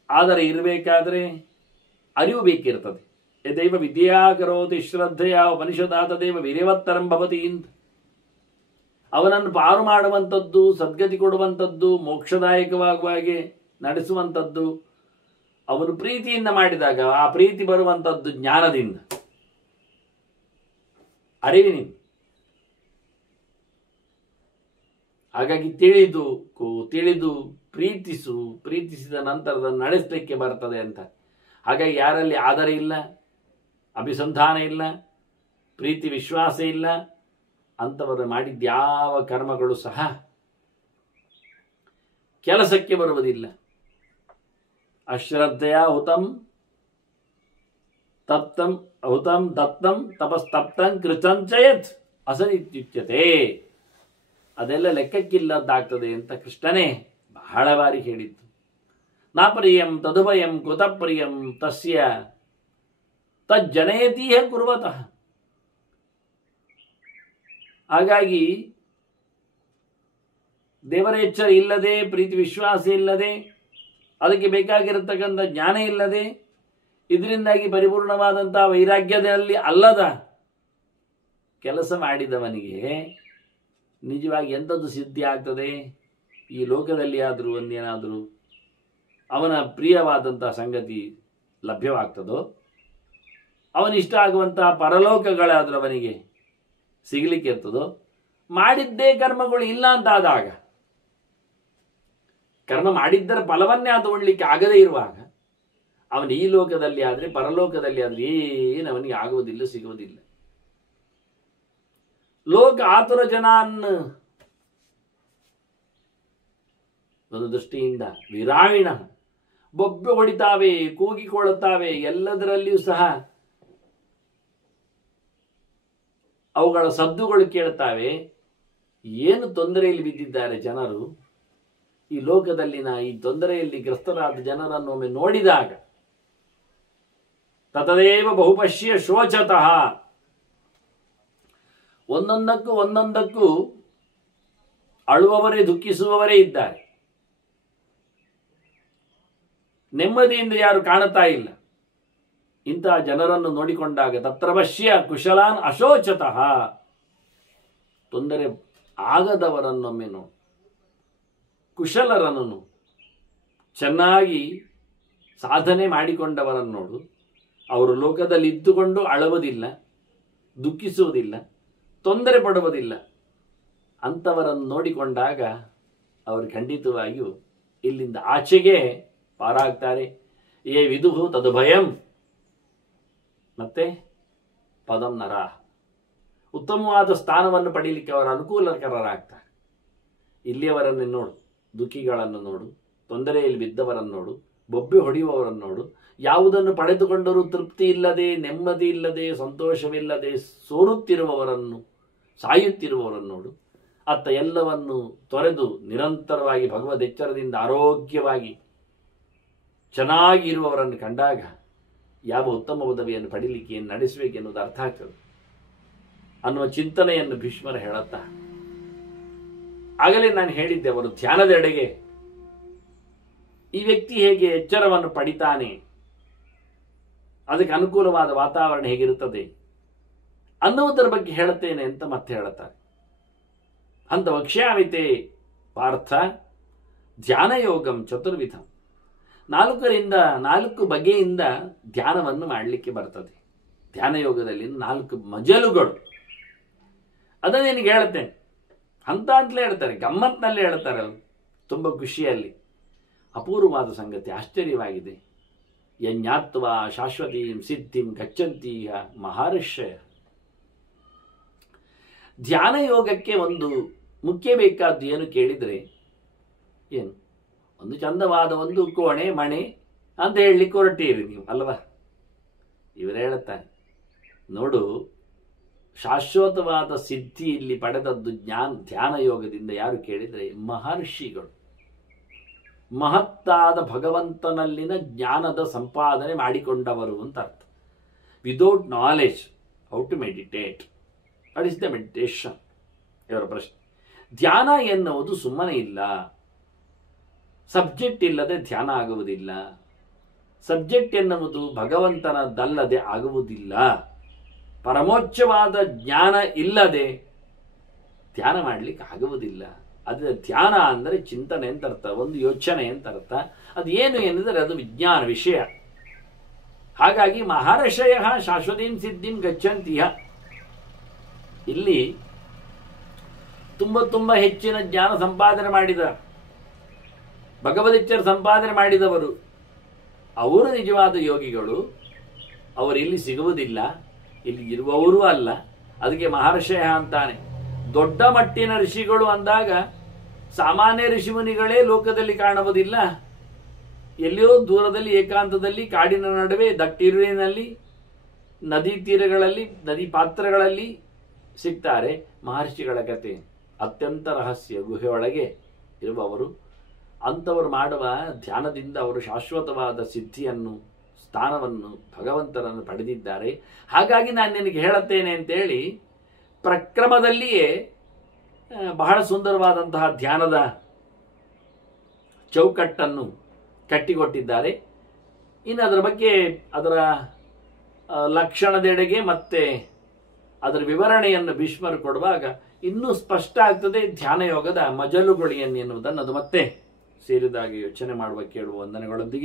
ಆದರ ಇರಬೇಕಾದ್ರೆ ಅರಿವು ಬೇಕಿರ್ತದೆ. ಯದೈವ ವಿದ್ಯಾ ಕರೋತಿ ಶ್ರದ್ಧೆಯ ಉಪನಿಷದಾತ ದೇವ ವೀರ್ಯವತ್ತರಂ ಭವತಿ ಅಂತ. ಅವನನ್ನು ಪಾರು ಮಾಡುವಂಥದ್ದು, ಸದ್ಗತಿ ಕೊಡುವಂಥದ್ದು, ಮೋಕ್ಷದಾಯಕವಾಗುವ ಹಾಗೆ ನಡೆಸುವಂಥದ್ದು ಅವನು ಪ್ರೀತಿಯಿಂದ ಮಾಡಿದಾಗ. ಆ ಪ್ರೀತಿ ಬರುವಂಥದ್ದು ಜ್ಞಾನದಿಂದ, ಅರಿವಿನಿಂದ. ಹಾಗಾಗಿ ತಿಳಿದು ಪ್ರೀತಿಸಿದ ನಂತರದ ನಡೆಸಲಿಕ್ಕೆ ಬರ್ತದೆ ಅಂತ. ಹಾಗಾಗಿ ಯಾರಲ್ಲಿ ಆದರ ಇಲ್ಲ, ಅಭಿಸಂಧಾನ ಇಲ್ಲ, ಪ್ರೀತಿ ವಿಶ್ವಾಸ ಇಲ್ಲ, ಅಂಥವರು ಮಾಡಿದ್ಯಾವ ಕರ್ಮಗಳು ಸಹ ಕೆಲಸಕ್ಕೆ ಬರುವುದಿಲ್ಲ. ಅಶ್ರದ್ಧೆಯ ಹುತಂ ತಪ್ತಂ ಹುತಂ ದತ್ತಂ ತಪಸ್ತಪ್ತಂ ಕೃತಂಚಯತ್ ಅಸನಿತ್ಯುಚ್ಯತೆ. ಅದೆಲ್ಲ ಲೆಕ್ಕಕ್ಕಿಲ್ಲದ್ದಾಗ್ತದೆ ಅಂತ ಕೃಷ್ಣನೇ ಬಹಳ ಬಾರಿ ಹೇಳಿದ್ದು. ನಾಪರಿಯಂ ತದುಭಯಂ ಕುತಪ್ರಿಯಂ ತಸ್ಯ ತಜ್ಜನಯತೀಹ ಕುರ್ವತಃ. ಹಾಗಾಗಿ ದೇವರ ಎಚ್ಚರ ಇಲ್ಲದೆ, ಪ್ರೀತಿ ವಿಶ್ವಾಸ ಇಲ್ಲದೆ, ಅದಕ್ಕೆ ಬೇಕಾಗಿರತಕ್ಕಂಥ ಜ್ಞಾನ ಇಲ್ಲದೆ, ಇದರಿಂದಾಗಿ ಪರಿಪೂರ್ಣವಾದಂತಹ ವೈರಾಗ್ಯದಲ್ಲಿ ಅಲ್ಲದ ಕೆಲಸ ಮಾಡಿದವನಿಗೆ ನಿಜವಾಗಿ ಎಂಥದ್ದು ಸಿದ್ಧಿ ಆಗ್ತದೆ? ಈ ಲೋಕದಲ್ಲಿ ಆದರೂ ಒಂದೇನಾದರೂ ಅವನ ಪ್ರಿಯವಾದಂತಹ ಸಂಗತಿ ಲಭ್ಯವಾಗ್ತದೋ? ಅವನಿಷ್ಟ ಆಗುವಂತಹ ಪರಲೋಕಗಳಾದ್ರೂ ಅವನಿಗೆ ಸಿಗಲಿಕ್ಕೆ ಇರ್ತದೋ? ಮಾಡಿದ್ದೇ ಕರ್ಮಗಳು ಇಲ್ಲ ಅಂತಾದಾಗ, ಕರ್ಮ ಮಾಡಿದ್ದರ ಫಲವನ್ನೇ ಅದು ಉಣ್ಲಿಕ್ಕೆ ಆಗದೇ ಇರುವಾಗ ಅವನು ಈ ಲೋಕದಲ್ಲಿ ಆದರೆ ಪರಲೋಕದಲ್ಲಿ ಆದರೆ ಏನು ಅವನಿಗೆ ಆಗುವುದಿಲ್ಲ, ಸಿಗುವುದಿಲ್ಲ. ಲೋಕ ಆತುರ ಜನಾನ್ ಒಂದು ದೃಷ್ಟಿಯಿಂದ ವಿರಾವಿಣ, ಬೊಬ್ಬೆ ಹೊಡಿತಾವೆ, ಕೂಗಿಕೊಳ್ಳುತ್ತಾವೆ, ಎಲ್ಲದರಲ್ಲಿಯೂ ಸಹ ಅವುಗಳ ಸದ್ದುಗಳು ಕೇಳುತ್ತಾವೆ. ಏನು ತೊಂದರೆಯಲ್ಲಿ ಬಿದ್ದಿದ್ದಾರೆ ಜನರು. ಈ ಲೋಕದಲ್ಲಿನ ಈ ತೊಂದರೆಯಲ್ಲಿ ಗ್ರಸ್ತರಾದ ಜನರನ್ನು ಒಮ್ಮೆ ನೋಡಿದಾಗ ತತದೇವ ಬಹುಪಶ್ಯ ಶೋಚತಃ, ಒಂದೊಂದಕ್ಕೂ ಅಳುವವರೇ ದುಃಖಿಸುವವರೇ ಇದ್ದಾರೆ. ನೆಮ್ಮದಿಯಿಂದ ಯಾರು ಕಾಣುತ್ತಾ ಇಲ್ಲ. ಇಂತಹ ಜನರನ್ನು ನೋಡಿಕೊಂಡಾಗ ತತ್ರವಶ್ಯ ಕುಶಲಾನ್ ಅಶೋಚತಃ, ತೊಂದರೆ ಆಗದವರನ್ನೊಮ್ಮೆ ನೋಡು, ಕುಶಲರನ್ನು ಚೆನ್ನಾಗಿ ಸಾಧನೆ ಮಾಡಿಕೊಂಡವರನ್ನು ನೋಡು. ಅವರು ಲೋಕದಲ್ಲಿ ಇದ್ದುಕೊಂಡು ಅಳುವುದಿಲ್ಲ, ದುಃಖಿಸುವುದಿಲ್ಲ, ತೊಂದರೆ ಪಡುವುದಿಲ್ಲ. ಅಂಥವರನ್ನು ನೋಡಿಕೊಂಡಾಗ ಅವರು ಖಂಡಿತವಾಗಿಯೂ ಇಲ್ಲಿಂದ ಆಚೆಗೆ ಪಾರಾಗ್ತಾರೆ. ಏ ವಿದುಹು ತದು ಭಯಂ ಮತ್ತೆ ಪದಂ ನರ, ಉತ್ತಮವಾದ ಸ್ಥಾನವನ್ನು ಪಡೀಲಿಕ್ಕೆ ಅವರ ಅನುಕೂಲಕರರಾಗ್ತಾರೆ. ಇಲ್ಲಿಯವರನ್ನು ನೋಡು, ದುಃಖಿಗಳನ್ನು ನೋಡು, ತೊಂದರೆಯಲ್ಲಿ ಬಿದ್ದವರನ್ನು ನೋಡು, ಬೊಬ್ಬೆ ಹೊಡೆಯುವವರನ್ನು ನೋಡು. ಯಾವುದನ್ನು ಪಡೆದುಕೊಂಡರೂ ತೃಪ್ತಿ ಇಲ್ಲದೆ, ನೆಮ್ಮದಿ ಇಲ್ಲದೆ, ಸಂತೋಷವಿಲ್ಲದೆ ಸೋರುತ್ತಿರುವವರನ್ನು, ಸಾಯುತ್ತಿರುವವರನ್ನು ನೋಡು. ಅತ್ತ ಎಲ್ಲವನ್ನು ತೊರೆದು ನಿರಂತರವಾಗಿ ಭಗವದ್ ಎಚ್ಚರದಿಂದ ಆರೋಗ್ಯವಾಗಿ ಚೆನ್ನಾಗಿ ಇರುವವರನ್ನು ಕಂಡಾಗ ಯಾವ ಉತ್ತಮ ಪದವಿಯನ್ನು ಪಡೀಲಿಕ್ಕೆ ಏನು ನಡೆಸಬೇಕು ಎನ್ನುವುದು ಅರ್ಥ ಆಗ್ತದೆ ಅನ್ನುವ ಚಿಂತನೆಯನ್ನು ಭೀಷ್ಮರ ಹೇಳುತ್ತಾ, ಆಗಲೇ ನಾನು ಹೇಳಿದ್ದೆ, ಅವರು ಧ್ಯಾನದೆಡೆಗೆ ಈ ವ್ಯಕ್ತಿ ಹೇಗೆ ಎಚ್ಚರವನ್ನು ಪಡಿತಾನೆ, ಅದಕ್ಕೆ ಅನುಕೂಲವಾದ ವಾತಾವರಣ ಹೇಗಿರುತ್ತದೆ ಅನ್ನುವುದರ ಬಗ್ಗೆ ಹೇಳುತ್ತೇನೆ ಅಂತ ಮತ್ತೆ ಹೇಳುತ್ತಾರೆ. ಅಂತ ವಕ್ಷ್ಯಾಮಿತೆ ಪಾರ್ಥ ಧ್ಯಾನಯೋಗಂ ಚತುರ್ವಿಧಂ, 4 ಬಗೆಯಿಂದ ಧ್ಯಾನವನ್ನು ಮಾಡಲಿಕ್ಕೆ ಬರ್ತದೆ. ಧ್ಯಾನಯೋಗದಲ್ಲಿ 4 ಮಜಲುಗಳು, ಅದನ್ನು ನಿನಗೆ ಹೇಳುತ್ತೇನೆ ಅಂತಲೇ ಹೇಳ್ತಾರೆ, ಗಮ್ಮತ್ನಲ್ಲಿ ಹೇಳ್ತಾರೆ. ಅವರು ತುಂಬ ಖುಷಿಯಲ್ಲಿ. ಅಪೂರ್ವವಾದ ಸಂಗತಿ, ಆಶ್ಚರ್ಯವಾಗಿದೆ. ಯಜ್ಞಾತ್ವಾ ಶಾಶ್ವತೀಂ ಸಿದ್ಧಿಂ ಗಚ್ಚಂತೀಹ ಮಹರ್ಷಯ. ಧ್ಯಾನ ಯೋಗಕ್ಕೆ ಒಂದು ಮುಖ್ಯ ಬೇಕಾದ್ದು ಏನು ಕೇಳಿದರೆ, ಏನು ಒಂದು ಚಂದವಾದ ಒಂದು ಕೋಣೆ ಮಣೆ ಅಂತ ಹೇಳಲಿಕ್ಕೆ ಹೊರಟೀರಿ ನೀವು ಅಲ್ವಾ? ಇವರು ಹೇಳುತ್ತಾರೆ, ನೋಡು, ಶಾಶ್ವತವಾದ ಸಿದ್ಧಿ ಇಲ್ಲಿ ಪಡೆದದ್ದು ಧ್ಯಾನ ಯೋಗದಿಂದ ಯಾರು ಕೇಳಿದರೆ ಮಹರ್ಷಿಗಳು. ಮಹತ್ತಾದ ಭಗವಂತನಲ್ಲಿನ ಜ್ಞಾನದ ಸಂಪಾದನೆ ಮಾಡಿಕೊಂಡವರು ಅಂತ ಅರ್ಥ. Without knowledge how to meditate, what is the meditation ಇವರ ಪ್ರಶ್ನೆ. ಧ್ಯಾನ ಎನ್ನುವುದು ಸುಮ್ಮನೆ ಇಲ್ಲ. ಸಬ್ಜೆಕ್ಟ್ ಇಲ್ಲದೆ ಧ್ಯಾನ ಆಗುವುದಿಲ್ಲ. ಸಬ್ಜೆಕ್ಟ್ ಎನ್ನುವುದು ಭಗವಂತನದಲ್ಲದೆ ಆಗುವುದಿಲ್ಲ. ಪರಮೋಚ್ಚವಾದ ಜ್ಞಾನ ಇಲ್ಲದೆ ಧ್ಯಾನ ಮಾಡಲಿಕ್ಕೆ ಆಗುವುದಿಲ್ಲ. ಅದೇ ಧ್ಯಾನ ಅಂದರೆ ಚಿಂತನೆ ಅಂತ ಅರ್ಥ, ಒಂದು ಯೋಚನೆ ಅಂತ ಅರ್ಥ. ಅದು ಏನು ಎನ್ನುವುದರೆ ಅದು ವಿಜ್ಞಾನ ವಿಷಯ. ಹಾಗಾಗಿ ಮಹರ್ಷಯ ಶಾಶ್ವತೀಂ ಸಿದ್ಧಿಂ ಗಚ್ಚಂತಿಹ. ಇಲ್ಲಿ ತುಂಬ ಹೆಚ್ಚಿನ ಜ್ಞಾನ ಸಂಪಾದನೆ ಮಾಡಿದ, ಭಗವದೆಚ್ಚರ ಸಂಪಾದನೆ ಮಾಡಿದವರು, ಅವರು ನಿಜವಾದ ಯೋಗಿಗಳು. ಅವರು ಇಲ್ಲಿ ಸಿಗುವುದಿಲ್ಲ, ಇಲ್ಲಿ ಇರುವವರೂ ಅಲ್ಲ. ಅದಕ್ಕೆ ಮಹರ್ಷಯ ಅಂತಾನೆ. ದೊಡ್ಡ ಮಟ್ಟಿನ ಋಷಿಗಳು ಅಂದಾಗ ಸಾಮಾನ್ಯ ಋಷಿಮುನಿಗಳೇ ಲೋಕದಲ್ಲಿ ಕಾಣುವುದಿಲ್ಲ. ಎಲ್ಲಿಯೋ ದೂರದಲ್ಲಿ ಏಕಾಂತದಲ್ಲಿ ಕಾಡಿನ ನಡುವೆ ದಟ್ಟಿರುಳಿನಲ್ಲಿ ನದಿ ತೀರಗಳಲ್ಲಿ ನದಿ ಪಾತ್ರಗಳಲ್ಲಿ ಸಿಗ್ತಾರೆ. ಮಹರ್ಷಿಗಳ ಕತೆ ಅತ್ಯಂತ ರಹಸ್ಯ, ಗುಹೆಯೊಳಗೆ ಇರುವವರು. ಅಂಥವರು ಮಾಡುವ ಧ್ಯಾನದಿಂದ ಅವರು ಶಾಶ್ವತವಾದ ಸಿದ್ಧಿಯನ್ನು, ಸ್ಥಾನವನ್ನು, ಭಗವಂತನನ್ನು ಪಡೆದಿದ್ದಾರೆ. ಹಾಗಾಗಿ ನಾನು ನಿನಗೆ ಹೇಳುತ್ತೇನೆ ಅಂತೇಳಿ ಪ್ರಕ್ರಮದಲ್ಲಿಯೇ ಬಹಳ ಸುಂದರವಾದಂತಹ ಧ್ಯಾನದ ಚೌಕಟ್ಟನ್ನು ಕಟ್ಟಿಕೊಟ್ಟಿದ್ದಾರೆ. ಇನ್ನು ಅದರ ಬಗ್ಗೆ, ಅದರ ಲಕ್ಷಣದೆಡೆಗೆ ಮತ್ತೆ ಅದರ ವಿವರಣೆಯನ್ನು ಭೀಷ್ಮರು ಕೊಡುವಾಗ ಇನ್ನೂ ಸ್ಪಷ್ಟ ಆಗ್ತದೆ ಧ್ಯಾನ ಯೋಗದ ಮಜಲುಗಳು ಎನ್ನುವುದನ್ನು ಅದು ಮತ್ತೆ ಸೇರಿದಾಗ ಯೋಚನೆ ಮಾಡುವ ಕೇಳುವ ವಂದನೆಗಳೊಂದಿಗೆ